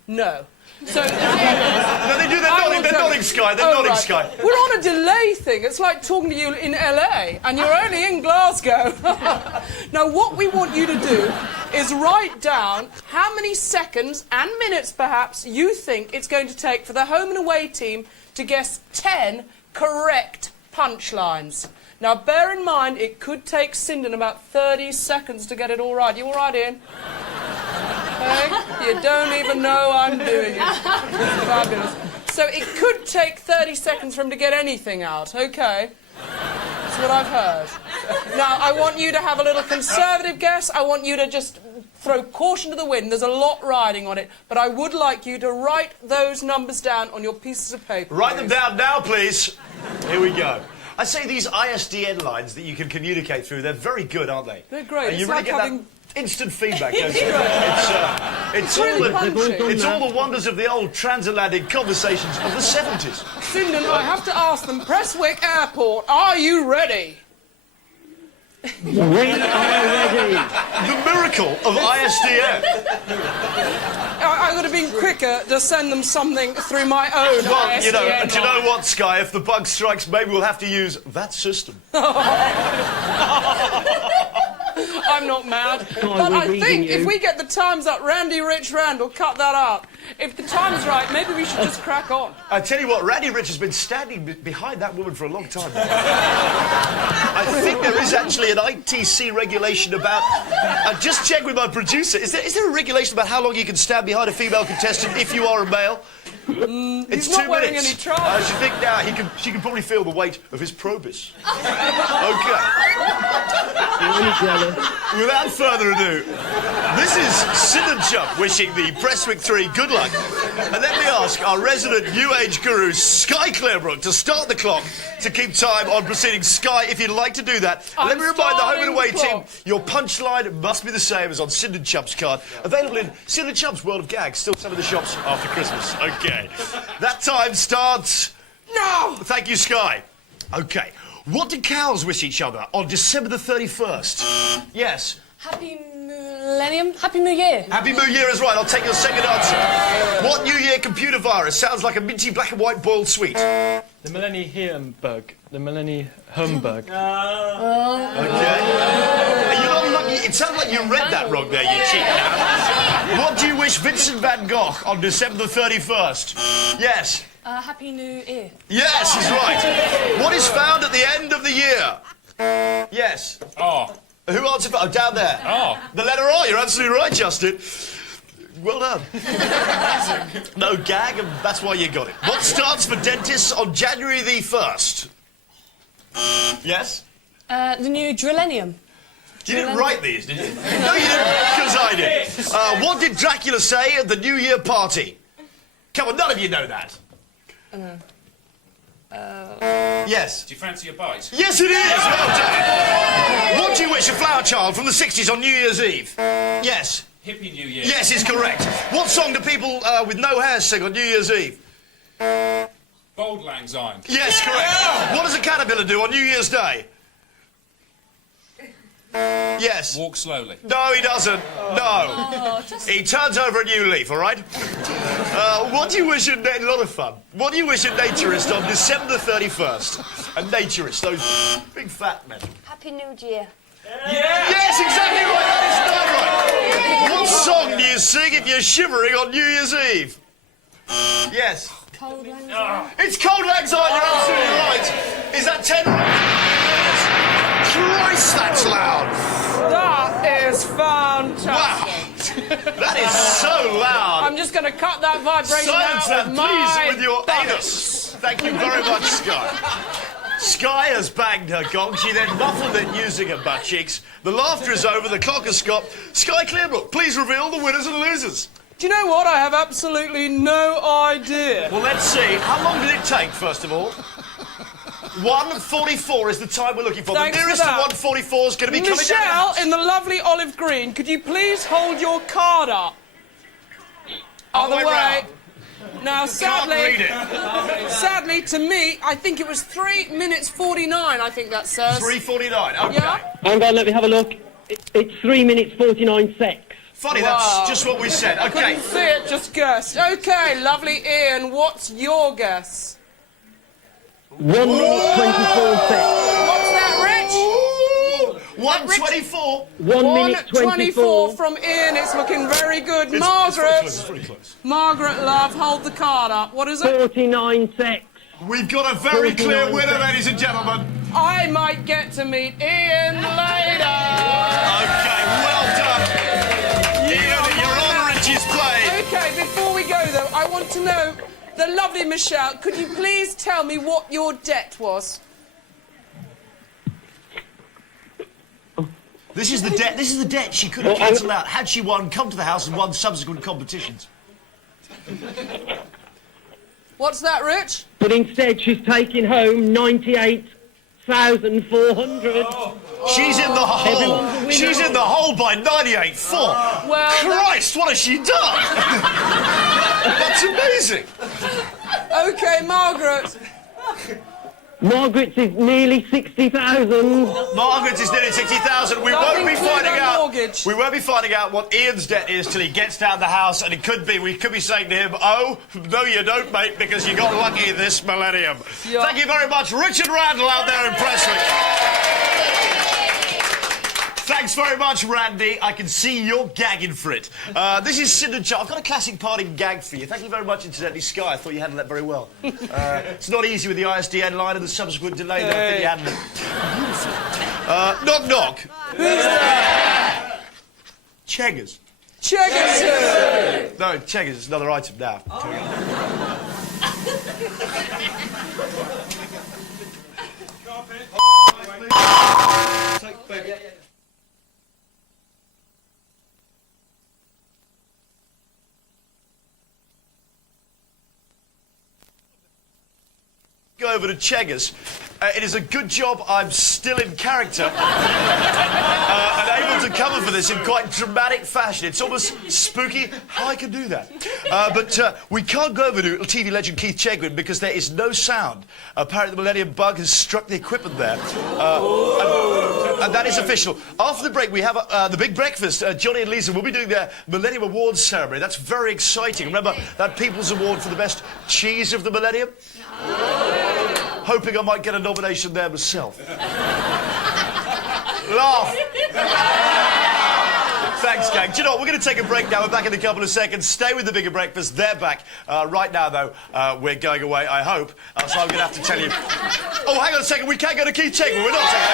No. So... No, they do. They're nodding, Sky. They're nodding, right. Sky. We're on a delay thing. It's like talking to you in LA, and you're only in Glasgow. Now, what we want you to do is write down how many seconds and minutes, perhaps, you think it's going to take for the home and away team to guess 10 correct punchlines. Now, bear in mind, it could take Sindon about 30 seconds to get it all right. You all right, Ian? Hey, you don't even know I'm doing it. Fabulous. So it could take 30 seconds for him to get anything out, OK? That's what I've heard. Now, I want you to have a little conservative guess. I want you to just throw caution to the wind. There's a lot riding on it. But I would like you to write those numbers down on your pieces of paper. Write them down now, please. Here we go. I say these ISDN lines that you can communicate through, they're very good, aren't they? They're great. And you It's really like get having... that instant feedback, don't you? It's really all the wonders of the old transatlantic conversations of the 70s. Sindon, I have to ask them, Prestwick Airport, are you ready? We are ready. The miracle of ISDN. I would have been quicker to send them something through my own Well, ISDN you know, do you know line. what, Sky? If the bug strikes, maybe we'll have to use that system. I'm not mad. But I think if we get the times up, Randy Rich Randall, cut that out. If the time's right, maybe we should just crack on. I tell you what, Randy Rich has been standing behind that woman for a long time. I think there is actually an ITC regulation about... just check with my producer. Is there a regulation about how long you can stand behind a female contestant if you are a male? It's He's not 2 wearing minutes. any trousers. I should think now she can probably feel the weight of his probus. OK. Without further ado, this is Sindon Chump wishing the Prestwick 3 good luck. And let me ask our resident New Age guru, Sky Clearbrook, to start the clock to keep time on proceedings. Sky, if you'd like to do that, let me remind the home and away team, your punchline must be the same as on Sindon Chump's card. Available in Sindon Chump's World of Gags, still some of the shops after Christmas. OK. That time starts now. Thank you, Sky. OK. What did cows wish each other on December the 31st? Yes. Happy Millennium. Happy New Year. Happy New Year is right. I'll take your second answer. What New Year computer virus sounds like a minty black and white boiled sweet? The Millennium bug. The Millennium humbug. OK. Are you not looking... It sounds like you read that wrong there, you cheat. What do you wish Vincent van Gogh on December the 31st? Yes. Happy New Year. Yes, he's right. What is found at the end of the year? Yes. Oh. Who answered for... Oh, down there. Oh. The letter R. You're absolutely right, Justin. Well done. No gag, and that's why you got it. What starts for dentists on January the 1st? Yes? The new Millennium. You didn't write these, did you? No, you didn't, because I did. What did Dracula say at the New Year party? Come on, none of you know that. Yes. Do you fancy a bite? Yes, it is! Well done! What do you wish a flower child from the 60s on New Year's Eve? Yes. Hippie New Year. Yes, is correct. What song do people with no hair sing on New Year's Eve? Bold Lang Syne. Yes, correct. What does a caterpillar do on New Year's Day? Yes. Walk slowly. No, he doesn't. No. He turns over a new leaf, all right? What do you wish a... A lot of fun. What do you wish a naturist on December the 31st? A naturist, those big fat men. Happy New Year. Yeah. Yes, exactly right. That is not right. What song do you sing if you're shivering on New Year's Eve? Yes. Cold Lang Syne. It's Cold Lang Syne, you're absolutely right. Is that 10 right? Christ, that's loud. That is fantastic. Wow. That is so loud. I'm just going to cut that vibration Silence out that, with my please, with your buttocks. anus. Thank you very much, Sky. Sky has banged her gong. She then muffled it using her butt cheeks. The laughter is over. The clock has stopped. Sky Clearbrook, please reveal the winners and losers. Do you know what? I have absolutely no idea. Well, let's see. How long did it take, first of all? 1:44 is the time we're looking for. Thanks the for nearest to that. 1:44 is going to be coming down. Michelle, in the lovely olive green, could you please hold your card up? Other way round. Now, sadly, Can't read it. sadly, to me, I think it was 3 minutes 49. I think that says 3:49. Okay. Yeah. Hang on, let me have a look. It's 3 minutes 49 secs. Funny, Wow. that's just what we said. I Okay. couldn't see it, just guessed. Okay, lovely Ian, what's your guess? 1 minute 24 secs. What's that, Rich? 1:24. 1 minute 1:24 24. from Ian. It's looking very good. It's Margaret. pretty close. Margaret, love, hold the card up. What is it? 49 secs. We've got a very clear winner, ladies and gentlemen. I might get to meet Ian later. Okay, well done. Ian, you're on Richie's play. Okay, before we go though, I want to know, the lovely Michelle, could you please tell me what your debt was? This is the debt. This is the debt she could have cancelled out had she won, come to the house and won subsequent competitions. What's that, Rich? But instead, she's taking home 98,400. She's in the hole. She's in the hole by 98.4. Well, Christ, what has she done? That's amazing. Okay, Margaret. Margaret's is nearly 60,000. Margaret's is nearly 60,000. We Nothing won't be clear finding on out. mortgage. We won't be finding out what Ian's debt is till he gets down the house, and it could be. We could be saying to him, "Oh, no, you don't, mate, because you got lucky this millennium." Yeah. Thank you very much, Richard Randall out there in Prestwick. Thanks very much, Randy. I can see you're gagging for it. This is Sid and Chuck. I've got a classic parting gag for you. Thank you very much, incidentally, Sky. I thought you handled that very well. It's not easy with the ISDN line and the subsequent delay, though. I think you handled it. Knock, knock. Who's there? Cheggers. Cheggers. No, Cheggers is another item now. Go over to Cheggers. It is a good job I'm still in character and able to cover for this in quite dramatic fashion. It's almost spooky how I can do that. But we can't go over to TV legend Keith Chegwin because there is no sound. Apparently the Millennium Bug has struck the equipment there. And that is official. After the break, we have the big breakfast. Johnny and Lisa will be doing their Millennium Awards ceremony. That's very exciting. Remember that People's Award for the best cheese of the millennium? Hoping I might get a nomination there myself. Laugh. Thanks, gang. Do you know what? We're going to take a break now. We're back in a couple of seconds. Stay with the bigger breakfast. They're back. Right now, though, we're going away, I hope. So I'm going to have to tell you... Oh, hang on a second. We can't go to Keith Chegwin. We're not, okay?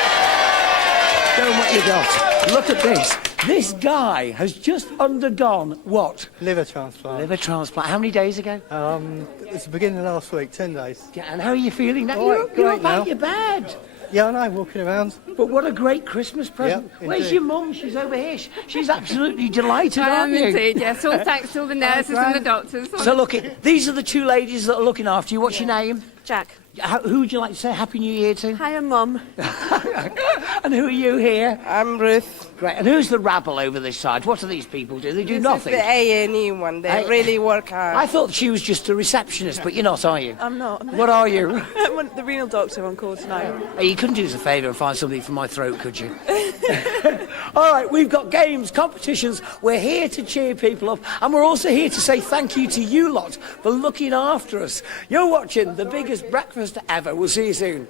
Show them what you got. Look at this. This guy has just undergone what? Liver transplant. Liver transplant. How many days ago? It's the beginning of last week, 10 days. Yeah, and how are you feeling now? Great, You're great about now. your bed. Yeah, I know, walking around. But what a great Christmas present. Yep, Where's indeed. your mum? She's over here. She's absolutely delighted, I am aren't you? indeed, yes. All thanks to all the nurses and the doctors. So look, these are the two ladies that are looking after you. What's your name? Jack. Who would you like to say Happy New Year to? Hi, I'm Mum. And who are you here? I'm Ruth. Great. And who's the rabble over this side? What do these people do? They do This nothing. is the A&E one. They really work hard. I thought she was just a receptionist, but you're not, are you? I'm not. What are you? I'm the renal doctor on call tonight. Hey, you couldn't do us a favour and find something for my throat, could you? All right, we've got games, competitions. We're here to cheer people up, and we're also here to say thank you to you lot for looking after us. You're watching the biggest breakfast ever. We'll see you soon.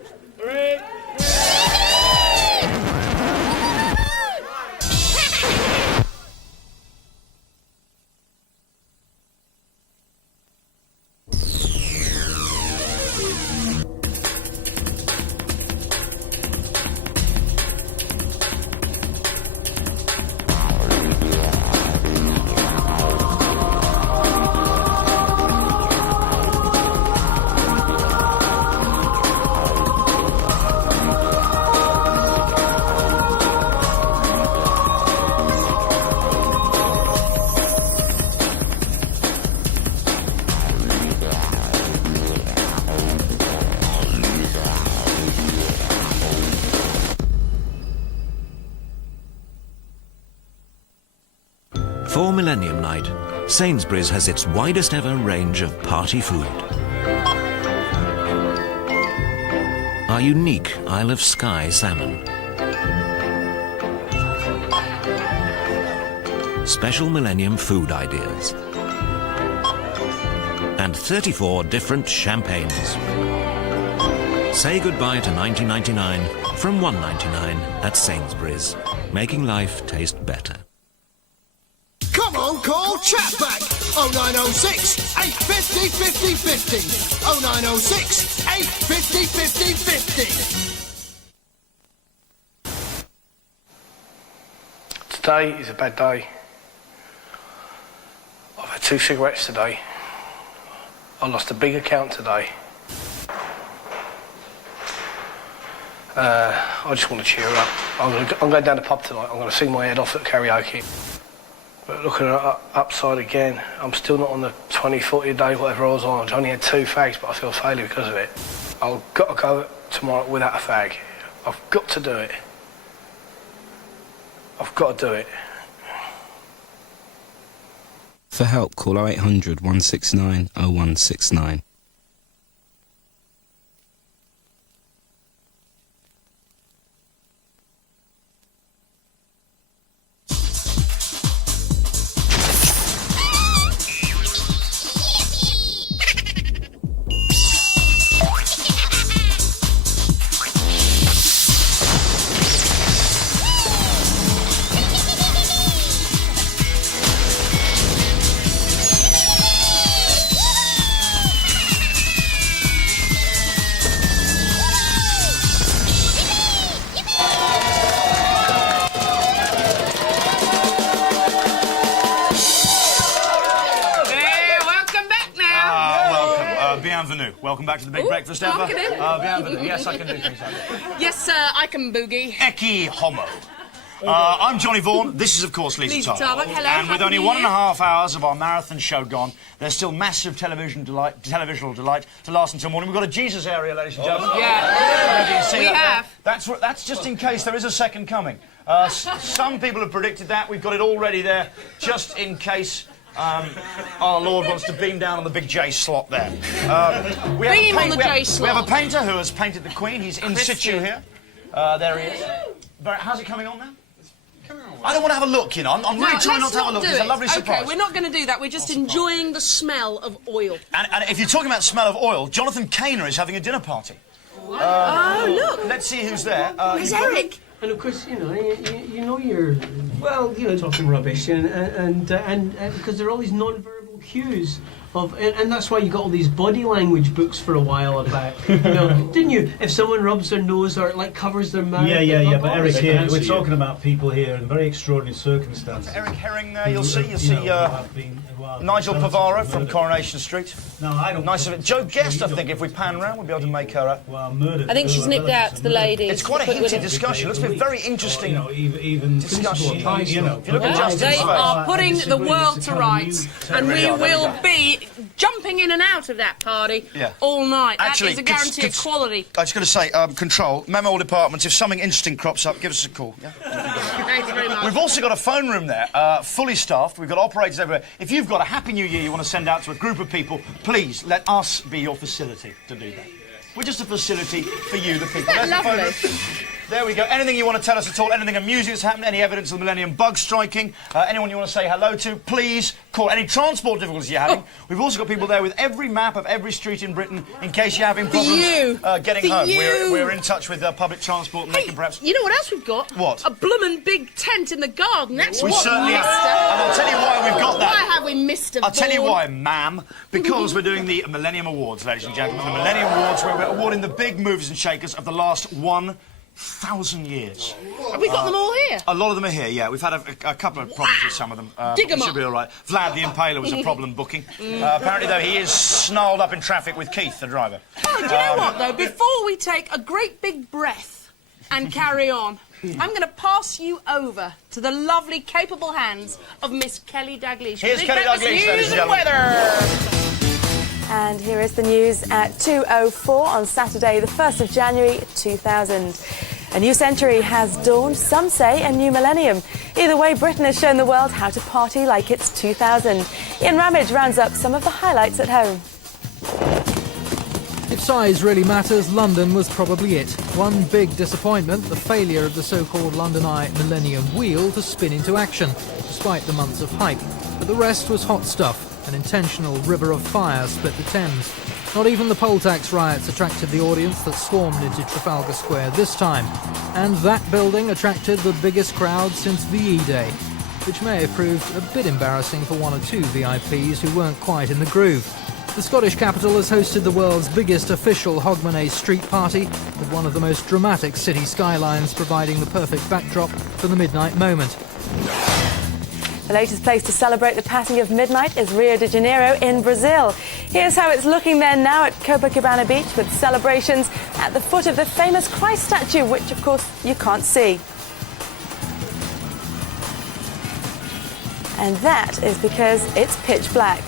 For Millennium Night, Sainsbury's has its widest ever range of party food. Our unique Isle of Skye salmon. Special Millennium food ideas. And 34 different champagnes. Say goodbye to 19.99 from $1.99 at Sainsbury's, making life taste better. Come on, call Chatback 0906 850 50 50. 0906 850 50 50. Today is a bad day. I've had 2 cigarettes today. I lost a big account today. I just want to cheer up. I'm going down the pub tonight. I'm going to sing my head off at karaoke. But looking at it upside again, I'm still not on the 20, 40 a day, whatever I was on. I've only had 2 fags, but I feel failure because of it. I've got to go tomorrow without a fag. I've got to do it. I've got to do it. For help, call 0800 169 0169. Bienvenue. Welcome back to the Big Breakfast Ever. Bienvenue. Yes, I can do things like that. Yes, sir, I can boogie. Ecce homo. I'm Johnny Vaughan. This is, of course, Lisa Tarbuck. Hello. And with Happy only New 1.5 hours of our marathon show gone, there's still massive televisional delight to last until morning. We've got a Jesus area, ladies and gentlemen. Yeah. We have. That's just in case there is a second coming. Some people have predicted that. We've got it already there, just in case our Lord wants to beam down on the big J slot there. We have a painter who has painted the Queen. He's in situ here. There he is. How's it coming on now? I don't want to have a look, you know. I'm really trying not to have a look. It's a lovely surprise. Okay, we're not going to do that. We're just enjoying the smell of oil. And if you're talking about smell of oil, Jonathan Caner is having a dinner party. Oh, look. Let's see who's there. Where's Eric? And of course, you know you're, well, you know, talking rubbish, and because there are all these non-verbal cues of, and that's why you got all these body language books for a while about, you know, didn't you? If someone rubs their nose or like covers their mouth. Yeah. But Eric, here we're talking about people here in very extraordinary circumstances. Eric Herring there, you'll see Nigel Pavaro from Coronation Street. No, I don't. Nice of it. Jo Guest, I think, if we pan round, we'll be able to make her up. Well, murdered. I think she's nipped out to the ladies. It's quite a heated discussion. Looks to be a very interesting discussion. You know, if you look at Justin's they face. are putting the world to rights, and we will be jumping in and out of that party all night. Actually, that is a guarantee of quality. I was going to say, Control, memo departments, if something interesting crops up, give us a call. Yeah? Thank you very much. We've also got a phone room there, fully staffed. We've got operators everywhere. If you've got a Happy New Year you want to send out to a group of people, please let us be your facility to do that. We're just a facility for you, the people. Isn't that lovely? There we go. Anything you want to tell us at all, anything amusing that's happened, any evidence of the Millennium bug striking, anyone you want to say hello to, please call. Any transport difficulties you're having. We've also got people there with every map of every street in Britain in case you're having problems getting home. We're in touch with public transport and they can perhaps... You know what else we've got? What? A bloomin' big tent in the garden. That's we certainly have. And I'll tell you why we've got that. Why have we missed a I'll tell you why, ma'am. Because we're doing the Millennium Awards, ladies and gentlemen. The Millennium Awards, where we're awarding the big movers and shakers of the last 1,000 years. Have we got them all here? A lot of them are here, yeah. We've had a couple of problems with some of them. Dig them should up. be all right. Vlad the Impaler was a problem booking. Apparently, though, he is snarled up in traffic with Keith, the driver. Oh, do you know what, though? Before we take a great big breath and carry on, I'm going to pass you over to the lovely, capable hands of Miss Kelly Dalglish. Here's Kelly Dalglish, ladies and gentlemen. And here is the news at 2:04 on Saturday, the 1st of January 2000. A new century has dawned, some say a new millennium. Either way, Britain has shown the world how to party like it's 2000. Ian Ramage rounds up some of the highlights at home. If size really matters, London was probably it. One big disappointment, the failure of the so-called London Eye Millennium wheel to spin into action, despite the months of hype. But the rest was hot stuff. An intentional river of fire split the Thames. Not even the poll tax riots attracted the audience that swarmed into Trafalgar Square this time. And that building attracted the biggest crowd since VE Day, which may have proved a bit embarrassing for one or two VIPs who weren't quite in the groove. The Scottish capital has hosted the world's biggest official Hogmanay street party, with one of the most dramatic city skylines providing the perfect backdrop for the midnight moment. The latest place to celebrate the passing of midnight is Rio de Janeiro in Brazil. Here's how it's looking there now at Copacabana Beach, with celebrations at the foot of the famous Christ statue, which of course you can't see. And that is because it's pitch black.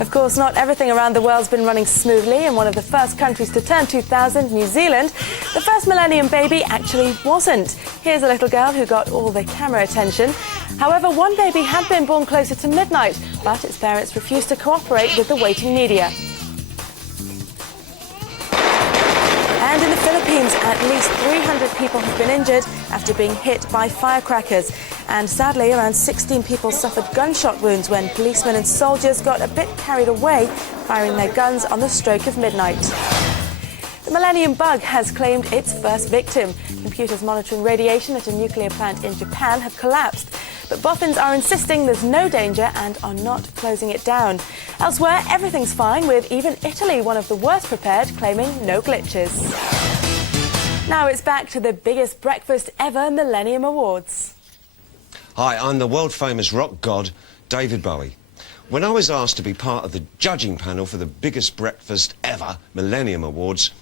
Of course, not everything around the world's been running smoothly. In one of the first countries to turn 2000, New Zealand, the first Millennium baby actually wasn't. Here's a little girl who got all the camera attention. However, one baby had been born closer to midnight, but its parents refused to cooperate with the waiting media. And in the Philippines, at least 300 people have been injured after being hit by firecrackers. And sadly, around 16 people suffered gunshot wounds when policemen and soldiers got a bit carried away, firing their guns on the stroke of midnight. The Millennium bug has claimed its first victim. Computers monitoring radiation at a nuclear plant in Japan have collapsed. But boffins are insisting there's no danger and are not closing it down. Elsewhere, everything's fine, with even Italy, one of the worst prepared, claiming no glitches. Now it's back to the biggest breakfast ever Millennium Awards. Hi, I'm the world-famous rock god, David Bowie. When I was asked to be part of the judging panel for the biggest breakfast ever Millennium Awards,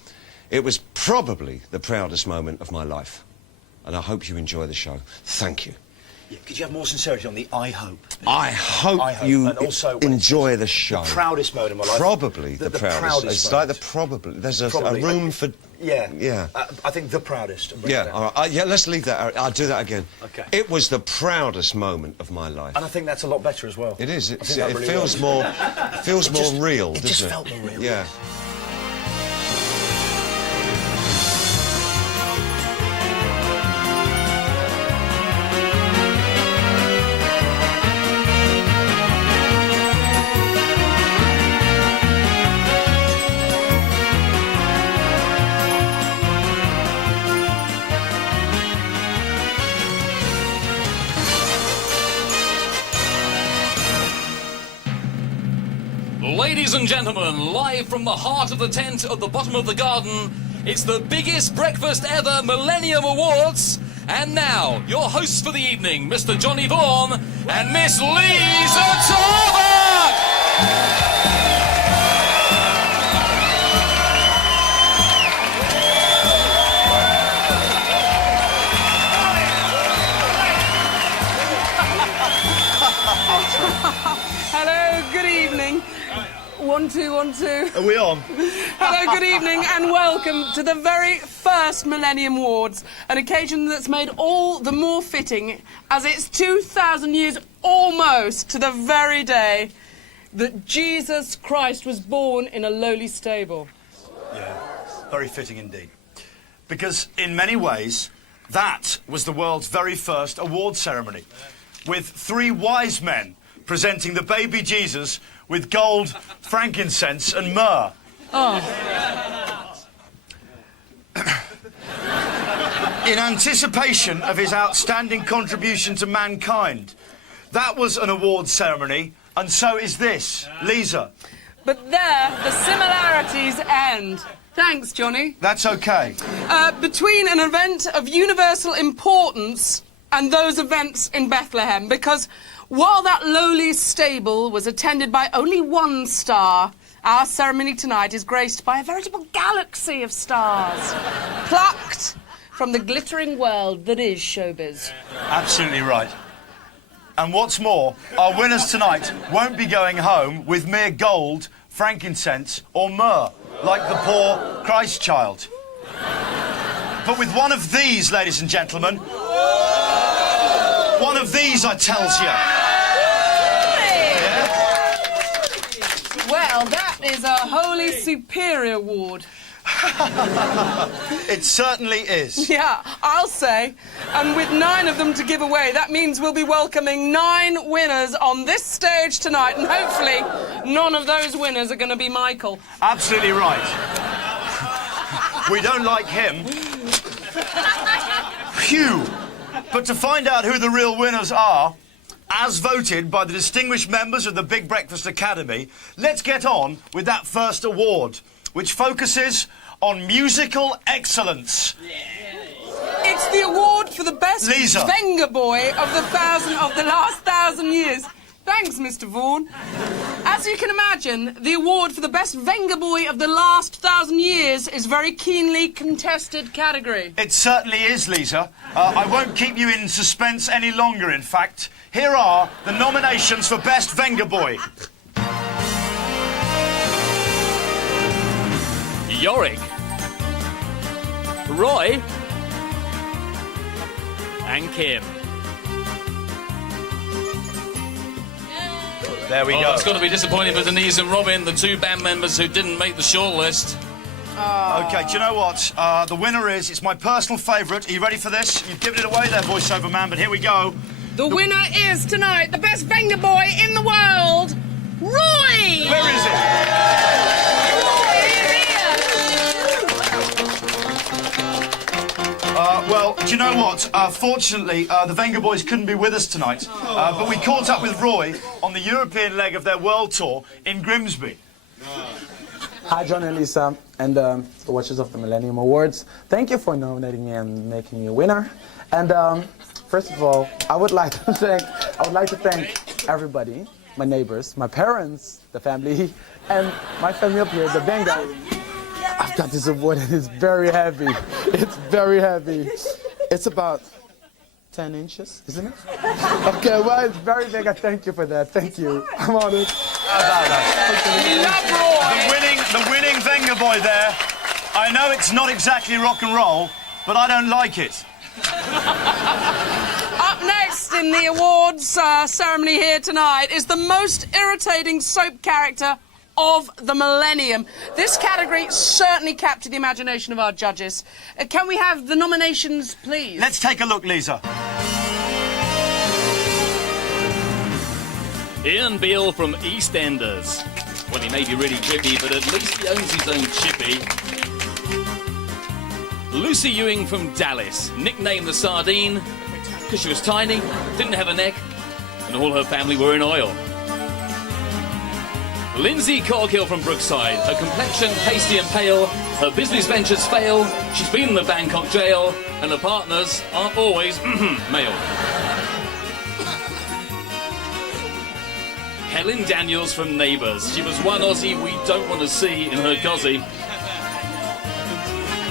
it was probably the proudest moment of my life. And I hope you enjoy the show. Thank you. Yeah, could you have more sincerity on the I hope? I hope you and also enjoy the show. The proudest moment of my life. Probably the proudest. It's like the probably. There's a room for... Yeah. Yeah. I think the proudest. Yeah, all right. Yeah, let's leave that out. I'll do that again. Okay. It was the proudest moment of my life. And I think that's a lot better as well. It is. I think that It really feels works. more... feels more real, doesn't it? It just felt more real. Yeah. Ladies and gentlemen, live from the heart of the tent at the bottom of the garden, it's the biggest breakfast ever Millennium Awards. And now, your hosts for the evening, Mr. Johnny Vaughan and Miss Lisa Tarbuck! Hello, good evening. 1, 2, 1, 2. Are we on? Hello, good evening, and welcome to the very first Millennium Awards, an occasion that's made all the more fitting as it's 2,000 years almost to the very day that Jesus Christ was born in a lowly stable. Yeah, very fitting indeed. Because in many ways, that was the world's very first award ceremony, with 3 wise men presenting the baby Jesus with gold, frankincense and myrrh. Oh. In anticipation of his outstanding contribution to mankind. That was an award ceremony, and so is this. Lisa. But there, the similarities end. Thanks, Johnny. That's okay. Between an event of universal importance and those events in Bethlehem, because while that lowly stable was attended by only 1 star, our ceremony tonight is graced by a veritable galaxy of stars, plucked from the glittering world that is showbiz. Absolutely right. And what's more, our winners tonight won't be going home with mere gold, frankincense or myrrh, like the poor Christ child. But with one of these, ladies and gentlemen... news, I tells you. Well, that is a wholly superior award. It certainly is. Yeah, I'll say. And with 9 of them to give away, that means we'll be welcoming 9 winners on this stage tonight, and hopefully none of those winners are going to be Michael. Absolutely right. We don't like him. Phew. But to find out who the real winners are, as voted by the distinguished members of the Big Breakfast Academy, let's get on with that first award, which focuses on musical excellence. It's the award for the best Lisa. Venga boy of the last 1,000 years. Thanks, Mr. Vaughan. As you can imagine, the award for the best Venga boy of the last 1,000 years is a very keenly contested category. It certainly is, Lisa. I won't keep you in suspense any longer, in fact. Here are the nominations for Best Venga Boy. Yorick, Roy, and Kim. There we go. It's got to be disappointing for Denise and Robin, the 2 band members who didn't make the shortlist. OK, do you know what? The winner is, it's my personal favourite. Are you ready for this? You've given it away there, voiceover man, but here we go. The winner is tonight the best Venga boy in the world, Roy! Where is it? Well, do you know what? Fortunately, the Venga Boys couldn't be with us tonight, but we caught up with Roy on the European leg of their world tour in Grimsby. Hi, John and Lisa, and the watchers of the Millennium Awards. Thank you for nominating me and making me a winner. And first of all, I would like to thank everybody, my neighbors, my parents, the family, and my family up here, the Venga. I've got this award and it's very heavy. It's very heavy. It's about 10 inches, isn't it? Okay, well, it's very big. I thank you for that. Thank you. I'm honored. The winning Venga Boy there. I know it's not exactly rock and roll, but I don't like it. Up next in the awards ceremony here tonight is the most irritating soap character of the Millennium. This category certainly captured the imagination of our judges. Can we have the nominations, please? Let's take a look, Lisa. Ian Beale from EastEnders. Well, he may be really drippy, but at least he owns his own chippy. Lucy Ewing from Dallas, nicknamed the Sardine, because she was tiny, didn't have a neck, and all her family were in oil. Lindsay Coghill from Brookside, her complexion pasty and pale, her business ventures fail, she's been in the Bangkok jail, and her partners aren't always male. Helen Daniels from Neighbours, she was one Aussie we don't want to see in her gozzy.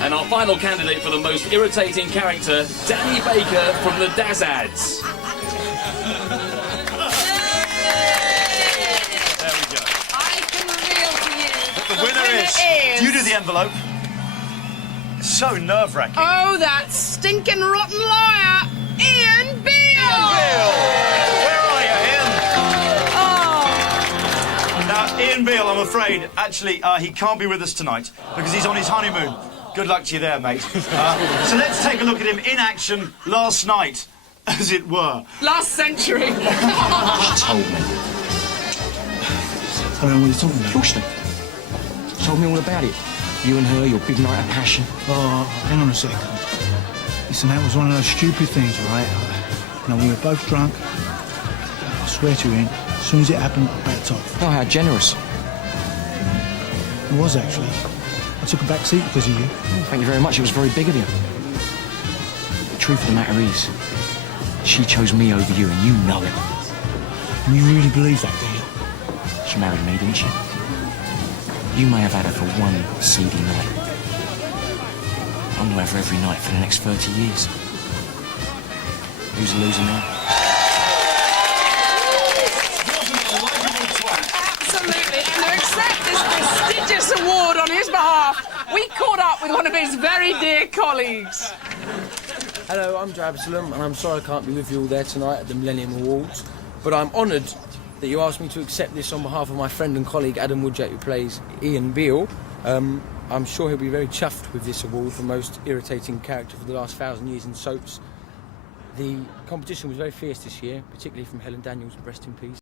And our final candidate for the most irritating character, Danny Baker from the Dazads. The winner is... Do you do the envelope? It's so nerve-wracking. Oh, that stinking rotten liar, Ian Beale! Where are you, Ian? Now, Ian Beale, I'm afraid, actually, he can't be with us tonight because he's on his honeymoon. Good luck to you there, mate. So let's take a look at him in action last night, as it were. Last century. She told me. I don't know what you're talking about. Of course, she told me all about it. You and her, your big night of passion. Oh, hang on a second. Listen, that was one of those stupid things, all right? You know, we were both drunk. I swear to you, Ian, as soon as it happened, I backed off. Oh, how generous. It was, actually. I took a back seat because of you. Oh, thank you very much. It was very big of you. The truth of the matter is, she chose me over you, and you know it. And you really believe that, do you? She married me, didn't she? You may have had her for one seedy night. I'm gonna have her every night for the next 30 years. Who's the loser now? Absolutely, and to accept this prestigious award on his behalf, we caught up with one of his very dear colleagues. Hello, I'm Joe Absalom, and I'm sorry I can't be with you all there tonight at the Millennium Awards, but I'm honoured that you asked me to accept this on behalf of my friend and colleague Adam Woodjack, who plays Ian Beale. I'm sure he'll be very chuffed with this award for most irritating character for the last 1,000 years in soaps. The competition was very fierce this year, particularly from Helen Daniels, rest in peace.